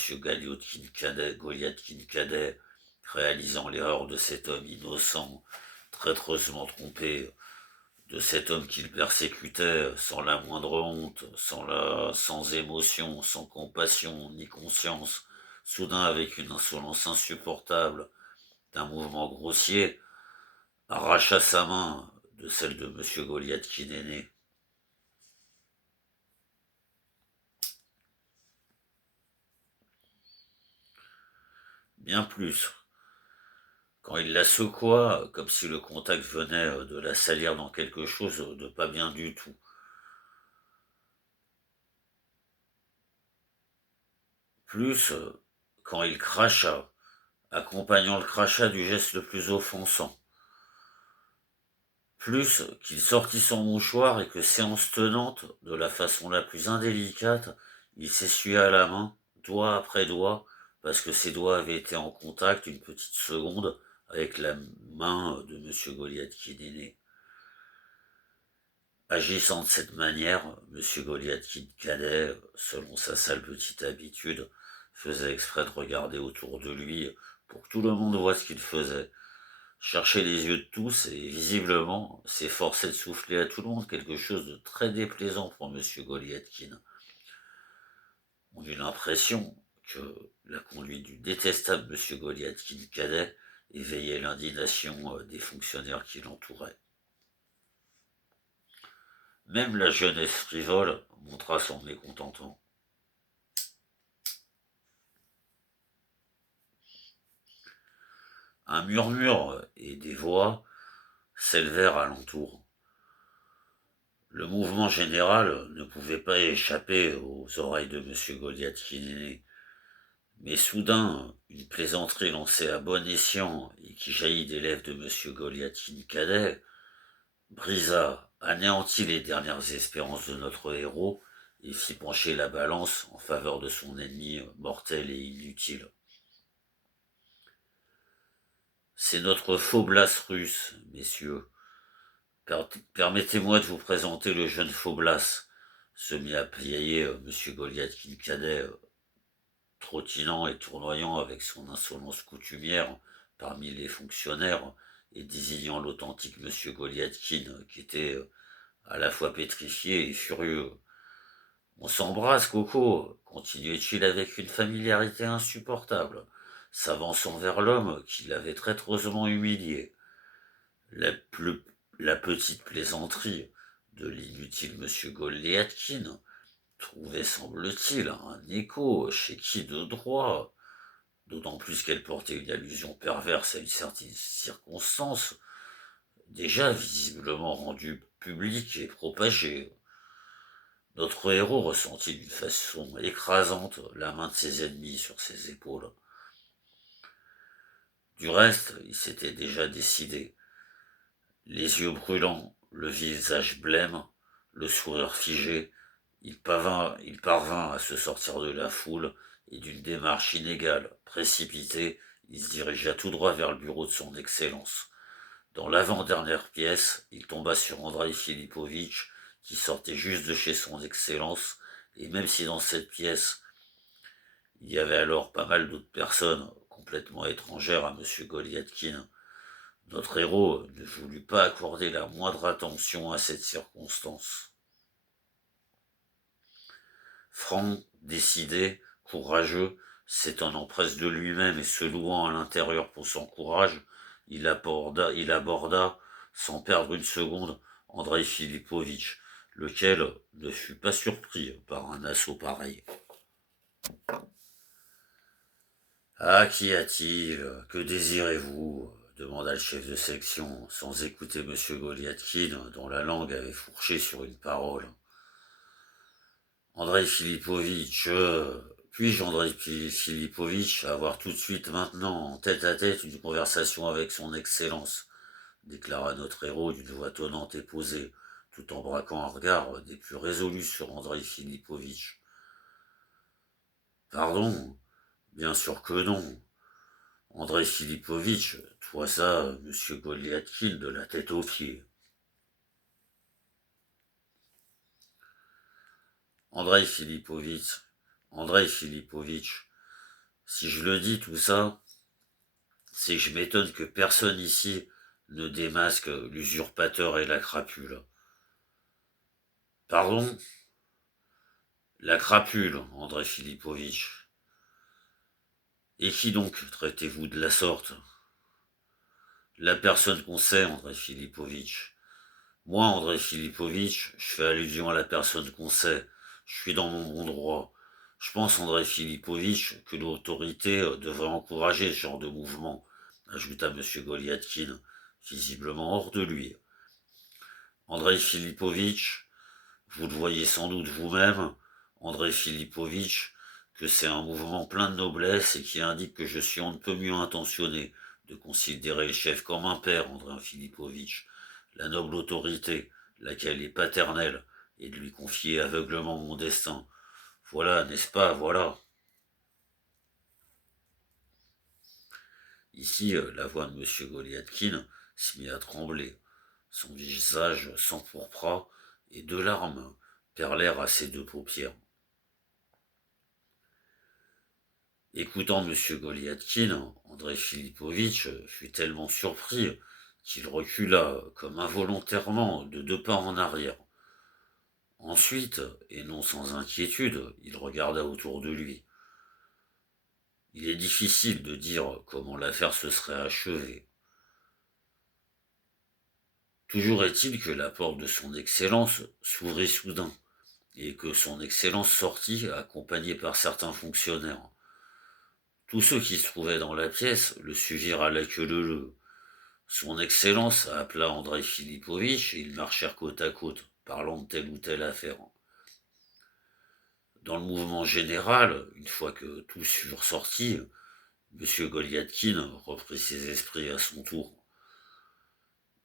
Goliathkin cadet, réalisant l'erreur de cet homme innocent, traîtreusement trompé, de cet homme qu'il persécutait sans la moindre honte, sans émotion, sans compassion ni conscience, soudain avec une insolence insupportable, d'un mouvement grossier, arracha sa main de celle de M. Goliathkin aîné. Bien plus, quand il la secoua, comme si le contact venait de la salir dans quelque chose de pas bien du tout. Plus, quand il cracha, accompagnant le crachat du geste le plus offensant. Plus qu'il sortit son mouchoir et que, séance tenante, de la façon la plus indélicate, il s'essuya la main, doigt après doigt, parce que ses doigts avaient été en contact une petite seconde avec la main de M. Goliathkin aîné. Agissant de cette manière, M. Goliathkin cadet, selon sa sale petite habitude, faisait exprès de regarder autour de lui pour que tout le monde voie ce qu'il faisait. Cherchait les yeux de tous et, visiblement, s'efforçait de souffler à tout le monde quelque chose de très déplaisant pour M. Goliathkin. On eut l'impression que la conduite du détestable M. Goliathkin cadet éveillait l'indignation des fonctionnaires qui l'entouraient. Même la jeunesse frivole montra son mécontentement. Un murmure et des voix s'élevèrent alentour. Le mouvement général ne pouvait pas échapper aux oreilles de M. Goliathkin, mais soudain, une plaisanterie lancée à bon escient et qui jaillit des lèvres de M. Goliathkin cadet brisa, anéantit les dernières espérances de notre héros et fit pencher la balance en faveur de son ennemi mortel et inutile. C'est notre faux Blas russe, messieurs. Permettez-moi de vous présenter le jeune faux Blas, se mit à piailler M. Goliathkin cadet, trottinant et tournoyant avec son insolence coutumière parmi les fonctionnaires et désignant l'authentique M. Goliathkin qui était à la fois pétrifié et furieux. On s'embrasse, Coco, continuait-il avec une familiarité insupportable, s'avançant vers l'homme qui l'avait traîtreusement humilié. La, ple- la petite plaisanterie de l'inutile M. Goliathkin trouvait, semble-t-il, un écho chez qui de droit, d'autant plus qu'elle portait une allusion perverse à une certaine circonstance, déjà visiblement rendue publique et propagée. Notre héros ressentit d'une façon écrasante la main de ses ennemis sur ses épaules. Du reste, il s'était déjà décidé. Les yeux brûlants, le visage blême, le sourire figé, il parvint à se sortir de la foule et d'une démarche inégale, précipitée, il se dirigea tout droit vers le bureau de son Excellence. Dans l'avant-dernière pièce, il tomba sur Andreï Filipovitch, qui sortait juste de chez son Excellence, et même si dans cette pièce, il y avait alors pas mal d'autres personnes complètement étrangères à M. Goliathkin, notre héros ne voulut pas accorder la moindre attention à cette circonstance. Franc, décidé, courageux, s'étonnant presque de lui-même et se louant à l'intérieur pour son courage, il aborda, sans perdre une seconde, Andreï Filipovitch, lequel ne fut pas surpris par un assaut pareil. Ah, qu'y a-t-il? Que désirez-vous? Demanda le chef de section, sans écouter M. Goliathkin, dont la langue avait fourché sur une parole. Andrei Philippovitch, puis-je, Andrei Philippovitch, avoir tout de suite maintenant, en tête-à-tête, une conversation avec son Excellence, déclara notre héros d'une voix tonnante et posée, tout en braquant un regard des plus résolus sur Andrei Philippovitch. Pardon? Bien sûr que non. Andrei Philippovitch, toi ça, monsieur Goliathkin de la tête aux pieds. Andrei Philippovitch, Andrei Philippovitch, si je le dis tout ça, c'est que je m'étonne que personne ici ne démasque l'usurpateur et la crapule. Pardon? La crapule, Andrei Philippovitch. Et qui donc traitez-vous de la sorte? La personne qu'on sait, Andrei Philippovitch. Moi, Andrei Philippovitch, je fais allusion à la personne qu'on sait. Je suis dans mon bon droit. Je pense, Andrei Philippovitch, que l'autorité devrait encourager ce genre de mouvement, ajouta M. Goliathkin, visiblement hors de lui. Andrei Philippovitch, vous le voyez sans doute vous-même, Andrei Philippovitch, que c'est un mouvement plein de noblesse et qui indique que je suis on ne peut mieux intentionné de considérer le chef comme un père, Andrei Philippovitch, la noble autorité, laquelle est paternelle, et de lui confier aveuglement mon destin. Voilà, n'est-ce pas, voilà. Ici, la voix de M. Goliathkin se mit à trembler. Son visage s'empourpra et deux larmes perlèrent à ses deux paupières. Écoutant M. Goliathkin, Andrei Philippovitch fut tellement surpris qu'il recula, comme involontairement, de deux pas en arrière. Ensuite, et non sans inquiétude, il regarda autour de lui. Il est difficile de dire comment l'affaire se serait achevée. Toujours est-il que la porte de son Excellence s'ouvrit soudain, et que son Excellence sortit, accompagné par certains fonctionnaires. Tous ceux qui se trouvaient dans la pièce le suivirent à la queue leu. Son Excellence appela Andrei Philippovitch et ils marchèrent côte à côte, parlant de telle ou telle affaire. Dans le mouvement général, une fois que tous furent sortis, M. Goliathkin reprit ses esprits à son tour.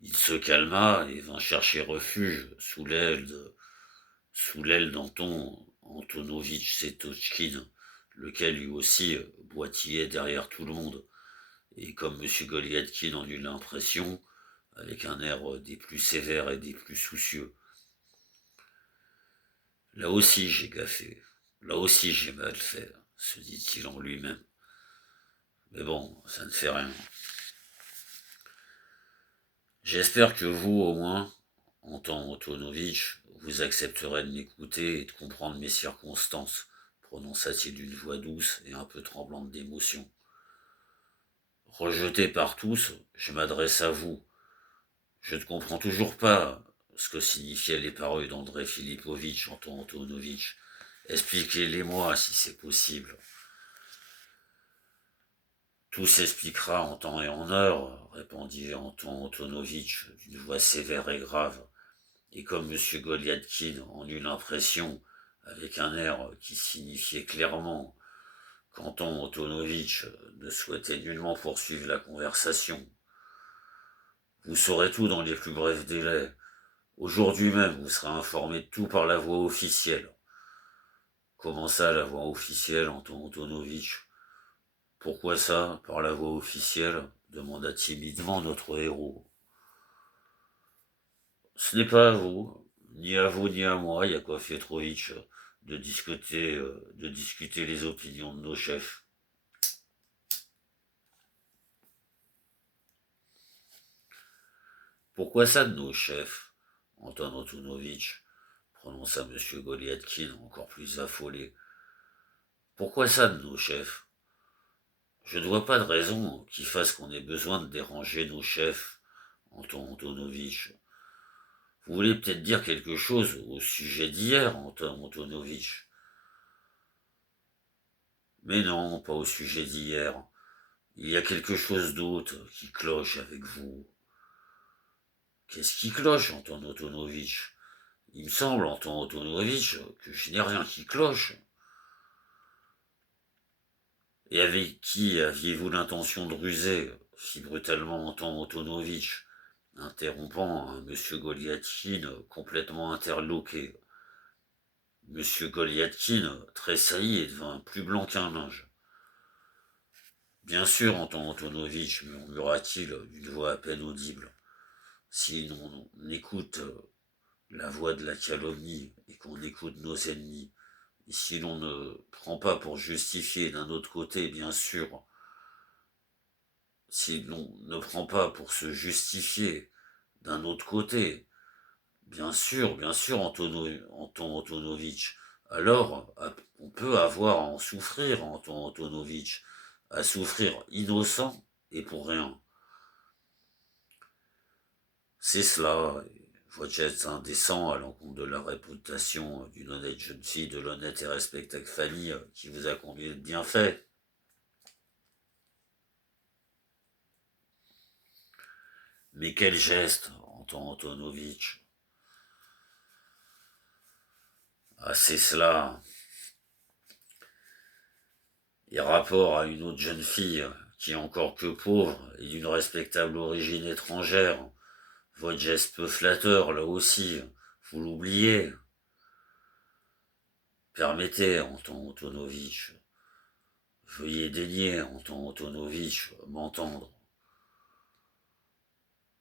Il se calma et vint chercher refuge sous l'aile d'Anton Antonovitch Setochkin, lequel lui aussi boitillait derrière tout le monde, et comme M. Goliathkin en eut l'impression, avec un air des plus sévères et des plus soucieux. Là aussi j'ai gaffé, là aussi j'ai mal fait, se dit-il en lui-même. Mais bon, ça ne fait rien. J'espère que vous, au moins, Anton Antonovitch, vous accepterez de m'écouter et de comprendre mes circonstances, prononça-t-il d'une voix douce et un peu tremblante d'émotion. Rejeté par tous, je m'adresse à vous. Je ne comprends toujours pas ce que signifiaient les paroles d'Andrei Philippovitch, Anton Antonovitch. Expliquez-les-moi si c'est possible. Tout s'expliquera en temps et en heure, répondit Anton Antonovitch d'une voix sévère et grave. Et comme M. Goliathkin en eut l'impression, avec un air qui signifiait clairement qu'Anton Antonovitch ne souhaitait nullement poursuivre la conversation, vous saurez tout dans les plus brefs délais. Aujourd'hui même, vous serez informé de tout par la voie officielle. Comment ça, la voie officielle, Anton Antonovitch? Pourquoi ça, par la voie officielle? Demanda timidement notre héros. Ce n'est pas à vous, ni à moi, Yakov Petrovitch, de discuter les opinions de nos chefs. Pourquoi ça de nos chefs? Anton Antonovitch, prononça M. Goliathkin, encore plus affolé. Pourquoi ça de nos chefs? Je ne vois pas de raison qui fasse qu'on ait besoin de déranger nos chefs, Anton Antonovitch. Vous voulez peut-être dire quelque chose au sujet d'hier, Anton Antonovitch? Mais non, pas au sujet d'hier. Il y a quelque chose d'autre qui cloche avec vous. Qu'est-ce qui cloche, Anton Antonovitch? Il me semble, Anton Antonovitch, que je n'ai rien qui cloche. Et avec qui aviez-vous l'intention de ruser? Fit brutalement Anton Antonovitch, interrompant M. Goliatkine complètement interloqué. M. Goliatkine tressaillit et devint plus blanc qu'un linge. Bien sûr, Anton Antonovitch, murmura-t-il d'une voix à peine audible, si l'on écoute la voix de la calomnie et qu'on écoute nos ennemis, et si l'on ne prend pas pour justifier d'un autre côté, bien sûr, si l'on ne prend pas pour se justifier d'un autre côté, bien sûr, Anton Antonovitch, alors on peut avoir à en souffrir, Anton Antonovitch, à souffrir innocent et pour rien. C'est cela, votre geste indécent à l'encontre de la réputation d'une honnête jeune fille de l'honnête et respectable famille qui vous a conduit de bienfait. Mais quel geste, Anton Antonovitch? Ah, c'est cela. Et rapport à une autre jeune fille qui est encore que pauvre et d'une respectable origine étrangère. Votre geste peu flatteur, là aussi, vous l'oubliez. Permettez, Anton Antonovitch, veuillez daigner, Anton Antonovitch, m'entendre.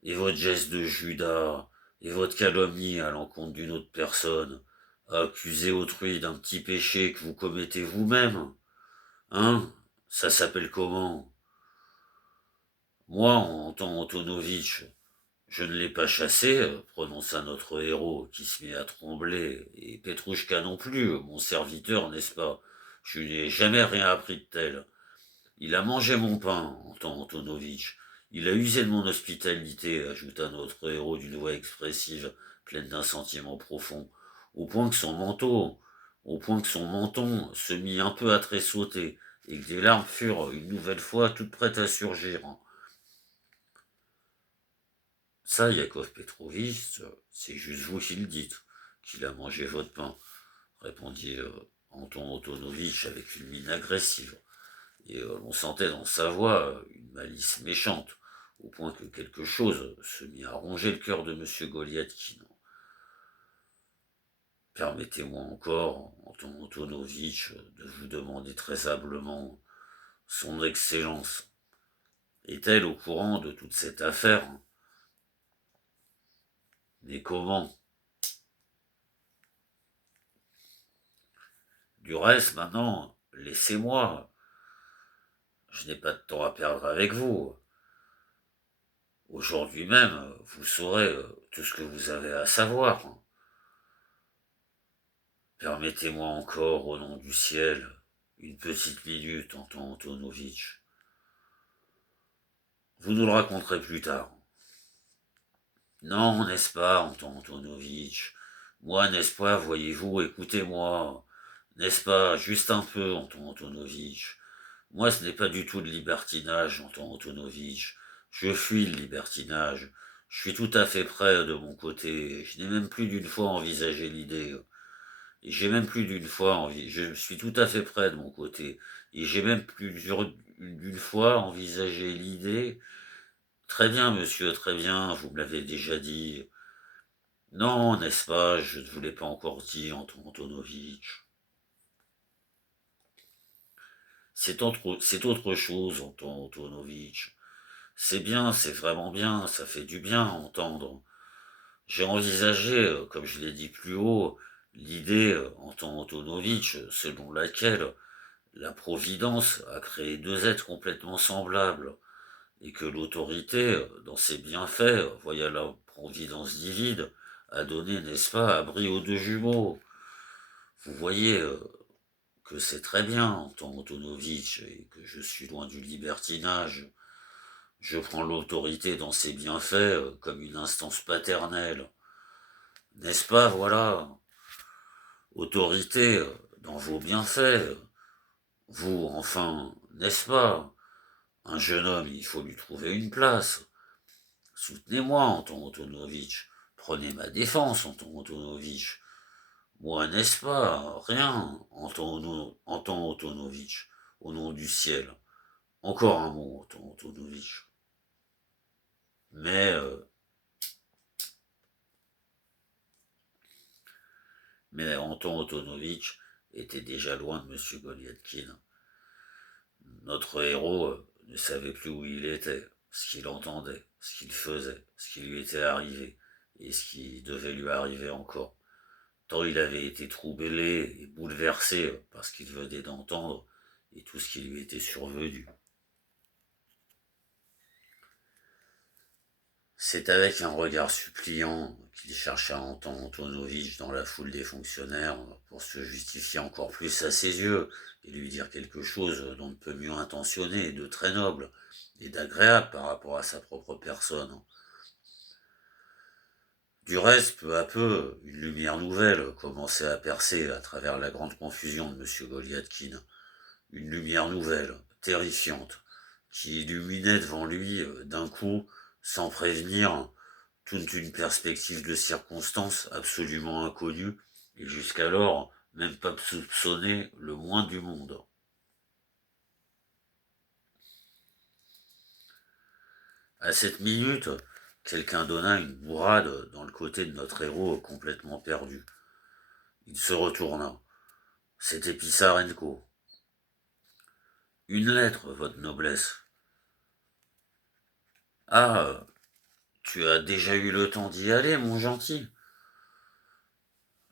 Et votre geste de Judas, et votre calomnie à l'encontre d'une autre personne, à accuser autrui d'un petit péché que vous commettez vous-même, hein? Ça s'appelle comment? Moi, Anton Antonovitch, je ne l'ai pas chassé, prononça notre héros, qui se mit à trembler, et Petrouchka non plus, mon serviteur, n'est-ce pas? Je lui ai jamais rien appris de tel. Il a mangé mon pain, Anton Antonovitch. Il a usé de mon hospitalité, ajouta notre héros d'une voix expressive, pleine d'un sentiment profond, au point que son manteau, au point que son menton se mit un peu à tressauter, et que des larmes furent une nouvelle fois toutes prêtes à surgir. Ça, Yakov Petrovitch, c'est juste vous qui le dites, qu'il a mangé votre pain, répondit Anton Antonovitch avec une mine agressive. Et l'on sentait dans sa voix une malice méchante, au point que quelque chose se mit à ronger le cœur de M. Goliathkin. Permettez-moi encore, Anton Antonovitch, de vous demander très humblement, son Excellence est-elle au courant de toute cette affaire? Mais comment? Du reste, maintenant, laissez-moi. Je n'ai pas de temps à perdre avec vous. Aujourd'hui même, vous saurez tout ce que vous avez à savoir. Permettez-moi encore, au nom du ciel, une petite minute, Anton Antonovitch. Vous nous le raconterez plus tard. Non, n'est-ce pas, Anton Antonovitch? Moi, n'est-ce pas, voyez-vous, écoutez-moi. N'est-ce pas, juste un peu, Anton Antonovitch. Moi, ce n'est pas du tout de libertinage, Anton Antonovitch. Je fuis le libertinage. Je suis tout à fait prêt de mon côté. Je n'ai même plus d'une fois envisagé l'idée. Et j'ai même plus d'une fois envie. Je suis tout à fait prêt de mon côté. Et j'ai même plus d'une fois envisagé l'idée. Très bien, monsieur, très bien, vous me l'avez déjà dit. Non, n'est-ce pas, je ne vous l'ai pas encore dit, Anton Antonovitch. C'est autre chose, Anton Antonovitch. C'est bien, c'est vraiment bien, ça fait du bien à entendre. J'ai envisagé, comme je l'ai dit plus haut, l'idée, Anton Antonovitch, selon laquelle la Providence a créé deux êtres complètement semblables, et que l'autorité, dans ses bienfaits, voyant la Providence divine, a donné, n'est-ce pas, abri aux deux jumeaux. Vous voyez que c'est très bien, Anton Antonovitch, et que je suis loin du libertinage. Je prends l'autorité dans ses bienfaits comme une instance paternelle. N'est-ce pas, voilà? Autorité dans vos bienfaits. Vous, enfin, n'est-ce pas? Un jeune homme, il faut lui trouver une place. Soutenez-moi, Anton Antonovitch. Prenez ma défense, Anton Antonovitch. Moi, n'est-ce pas? Rien, Anton Antonovitch. Au nom du ciel. Encore un mot, Anton Antonovitch. Mais, euh, mais Anton Antonovitch était déjà loin de M. Goliathkin. Notre héros ne savait plus où il était, ce qu'il entendait, ce qu'il faisait, ce qui lui était arrivé, et ce qui devait lui arriver encore. Tant il avait été troublé et bouleversé par ce qu'il venait d'entendre et tout ce qui lui était survenu. C'est avec un regard suppliant qu'il chercha Antonovitch dans la foule des fonctionnaires pour se justifier encore plus à ses yeux et lui dire quelque chose d'on ne peut mieux intentionné et de très noble et d'agréable par rapport à sa propre personne. Du reste, peu à peu, une lumière nouvelle commençait à percer à travers la grande confusion de M. Goliathkin. Une lumière nouvelle, terrifiante, qui illuminait devant lui d'un coup, sans prévenir, toute une perspective de circonstances absolument inconnues et jusqu'alors même pas soupçonnées le moins du monde. À cette minute, quelqu'un donna une bourrade dans le côté de notre héros complètement perdu. Il se retourna. C'était Pissarenko. Une lettre, votre noblesse. Ah, tu as déjà eu le temps d'y aller, mon gentil.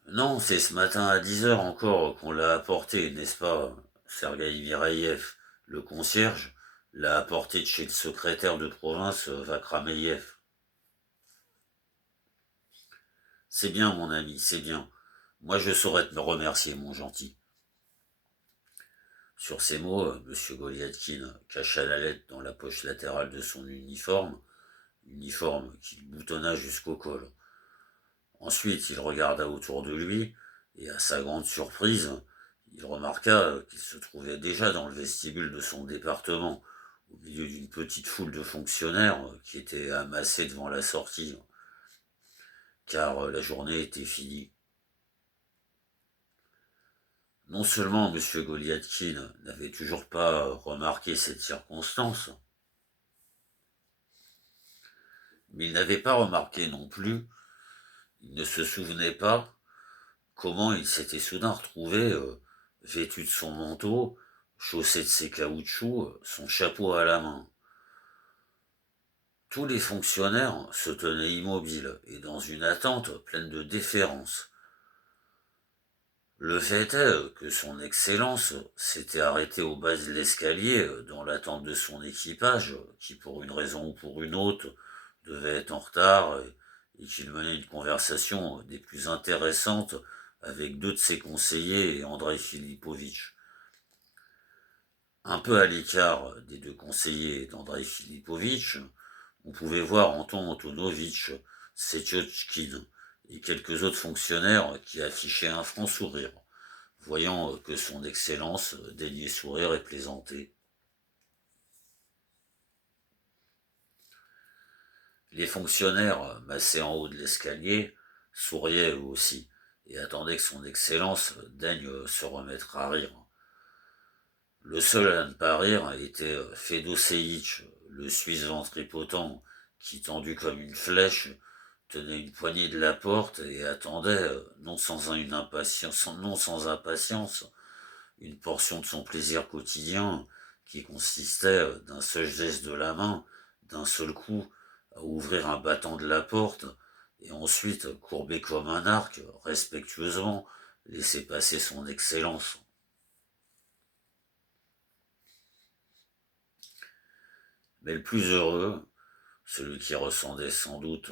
Non, c'est ce matin à 10 heures encore qu'on l'a apporté, n'est-ce pas? Sergueï Viraïev, le concierge, l'a apporté de chez le secrétaire de province Vakrameyev. C'est bien, mon ami, c'est bien. Moi, je saurais te me remercier, mon gentil. Sur ces mots, M. Goliathkin cacha la lettre dans la poche latérale de son uniforme qu'il boutonna jusqu'au col. Ensuite, il regarda autour de lui, et à sa grande surprise, il remarqua qu'il se trouvait déjà dans le vestibule de son département, au milieu d'une petite foule de fonctionnaires qui étaient amassés devant la sortie, car la journée était finie. Non seulement M. Goliathkin n'avait toujours pas remarqué cette circonstance, mais il n'avait pas remarqué non plus, il ne se souvenait pas comment il s'était soudain retrouvé vêtu de son manteau, chaussé de ses caoutchoucs, son chapeau à la main. Tous les fonctionnaires se tenaient immobiles et dans une attente pleine de déférence. Le fait est que son Excellence s'était arrêté au bas de l'escalier dans l'attente de son équipage, qui pour une raison ou pour une autre devait être en retard et qu'il menait une conversation des plus intéressantes avec deux de ses conseillers et Andrei Filipovitch. Un peu à l'écart des deux conseillers d'Andrei Filipovitch, on pouvait voir Anton Antonovitch, Setiochkin et quelques autres fonctionnaires qui affichaient un franc sourire, voyant que son Excellence daignait sourire et plaisanter. Les fonctionnaires, massés en haut de l'escalier, souriaient eux aussi, et attendaient que son Excellence daigne se remettre à rire. Le seul à ne pas rire était Fedoseitch, le Suisse ventripotent, qui, tendu comme une flèche, tenait une poignée de la porte et attendait, non sans impatience, une portion de son plaisir quotidien, qui consistait d'un seul geste de la main, d'un seul coup, à ouvrir un battant de la porte, et ensuite, courbé comme un arc, respectueusement, laisser passer son Excellence. Mais le plus heureux, celui qui ressentait sans doute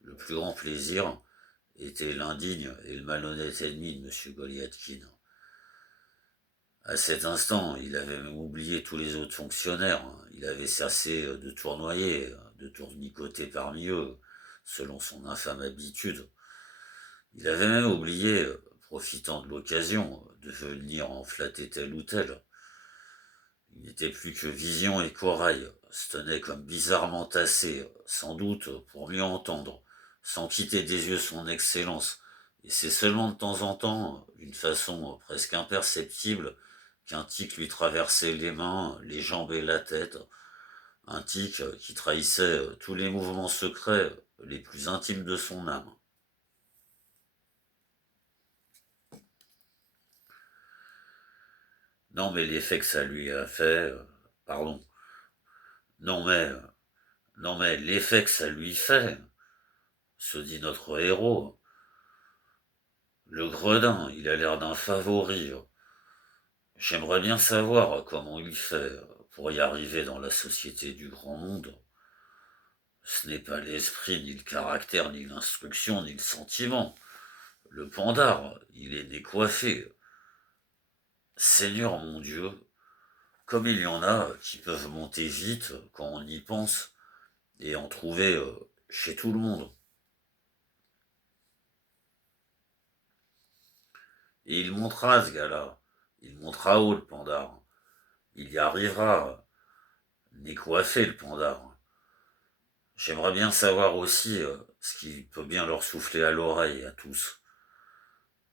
le plus grand plaisir, était l'indigne et le malhonnête ennemi de M. Goliathkin. À cet instant, il avait même oublié tous les autres fonctionnaires. Il avait cessé de tournoyer, de tournicoter parmi eux, selon son infâme habitude. Il avait même oublié, profitant de l'occasion de venir en flatter tel ou tel. Il n'était plus que Vision et Corail, se tenaient comme bizarrement tassés, sans doute pour mieux entendre, sans quitter des yeux son excellence, et c'est seulement de temps en temps, d'une façon presque imperceptible, qu'un tic lui traversait les mains, les jambes et la tête, un tic qui trahissait tous les mouvements secrets les plus intimes de son âme. Non mais l'effet que ça lui a fait, pardon, non mais, non mais l'effet que ça lui fait, se dit notre héros, le gredin, il a l'air d'un favori. J'aimerais bien savoir comment il fait pour y arriver dans la société du grand monde. Ce n'est pas l'esprit, ni le caractère, ni l'instruction, ni le sentiment. Le pandar, il est décoiffé. Seigneur mon Dieu, comme il y en a qui peuvent monter vite quand on y pense et en trouver chez tout le monde. Et il montera ce gars-là. Il montera haut le pandar. Il y arrivera. N'est coiffé le pandar. J'aimerais bien savoir aussi ce qui peut bien leur souffler à l'oreille à tous.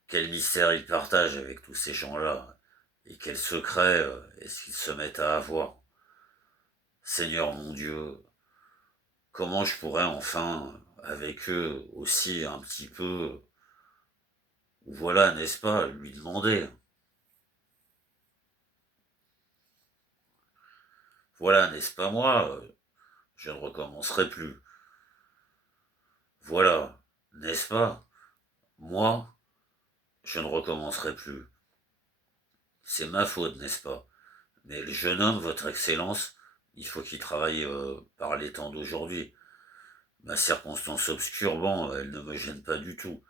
Quel mystère ils partagent avec tous ces gens-là et quels secrets est-ce qu'ils se mettent à avoir. Seigneur mon Dieu, comment je pourrais enfin, avec eux aussi un petit peu, ou voilà, n'est-ce pas, lui demander. Voilà, n'est-ce pas moi, je ne recommencerai plus. Voilà, n'est-ce pas, moi, je ne recommencerai plus. C'est ma faute, n'est-ce pas? Mais le jeune homme, votre Excellence, il faut qu'il travaille par les temps d'aujourd'hui. Ma circonstance obscure, bon, elle ne me gêne pas du tout.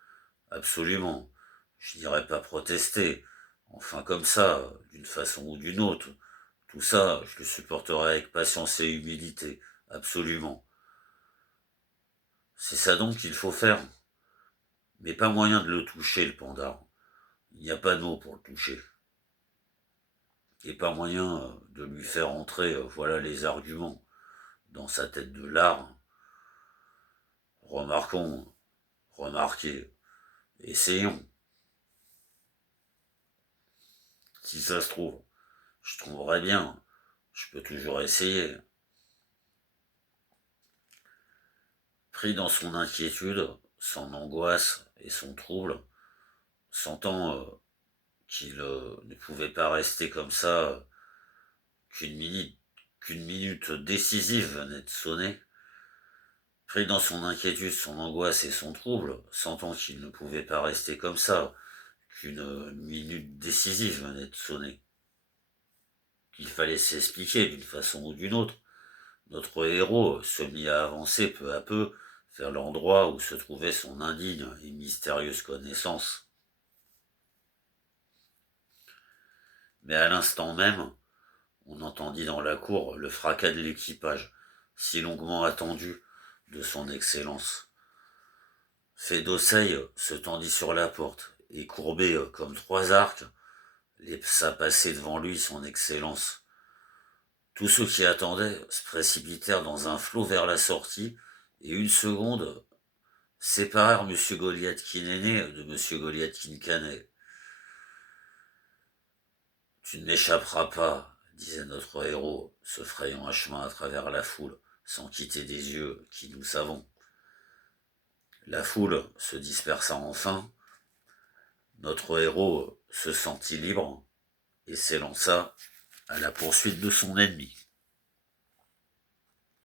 Absolument. Je n'irai pas protester. Enfin comme ça, d'une façon ou d'une autre. Tout ça, je le supporterai avec patience et humilité. Absolument. C'est ça donc qu'il faut faire. Mais pas moyen de le toucher, le panda. Il n'y a pas de mots pour le toucher. Et pas moyen de lui faire entrer, voilà les arguments, dans sa tête de lard. Remarquons, remarquez, essayons. Si ça se trouve, je trouverai bien. Je peux toujours essayer. Pris dans son inquiétude, son angoisse et son trouble, sentant qu'il ne pouvait pas rester comme ça, qu'une minute, qu'une minute décisive venait de sonner, pris dans son inquiétude, son angoisse et son trouble, sentant qu'il ne pouvait pas rester comme ça, qu'une minute décisive venait de sonner, qu'il fallait s'expliquer d'une façon ou d'une autre, notre héros se mit à avancer peu à peu vers l'endroit où se trouvait son indigne et mystérieuse connaissance. Mais à l'instant même, on entendit dans la cour le fracas de l'équipage, si longuement attendu, de son Excellence. Fait d'Osseille se tendit sur la porte, et courbé comme trois arcs, laissa passer devant lui son Excellence. Tous ceux qui attendaient se précipitèrent dans un flot vers la sortie, et une seconde séparèrent M. Goliathkin aîné de M. Goliathkin canet. Tu n'échapperas pas, disait notre héros, se frayant un chemin à travers la foule, sans quitter des yeux qui nous savons. La foule se dispersa enfin, notre héros se sentit libre et s'élança à la poursuite de son ennemi.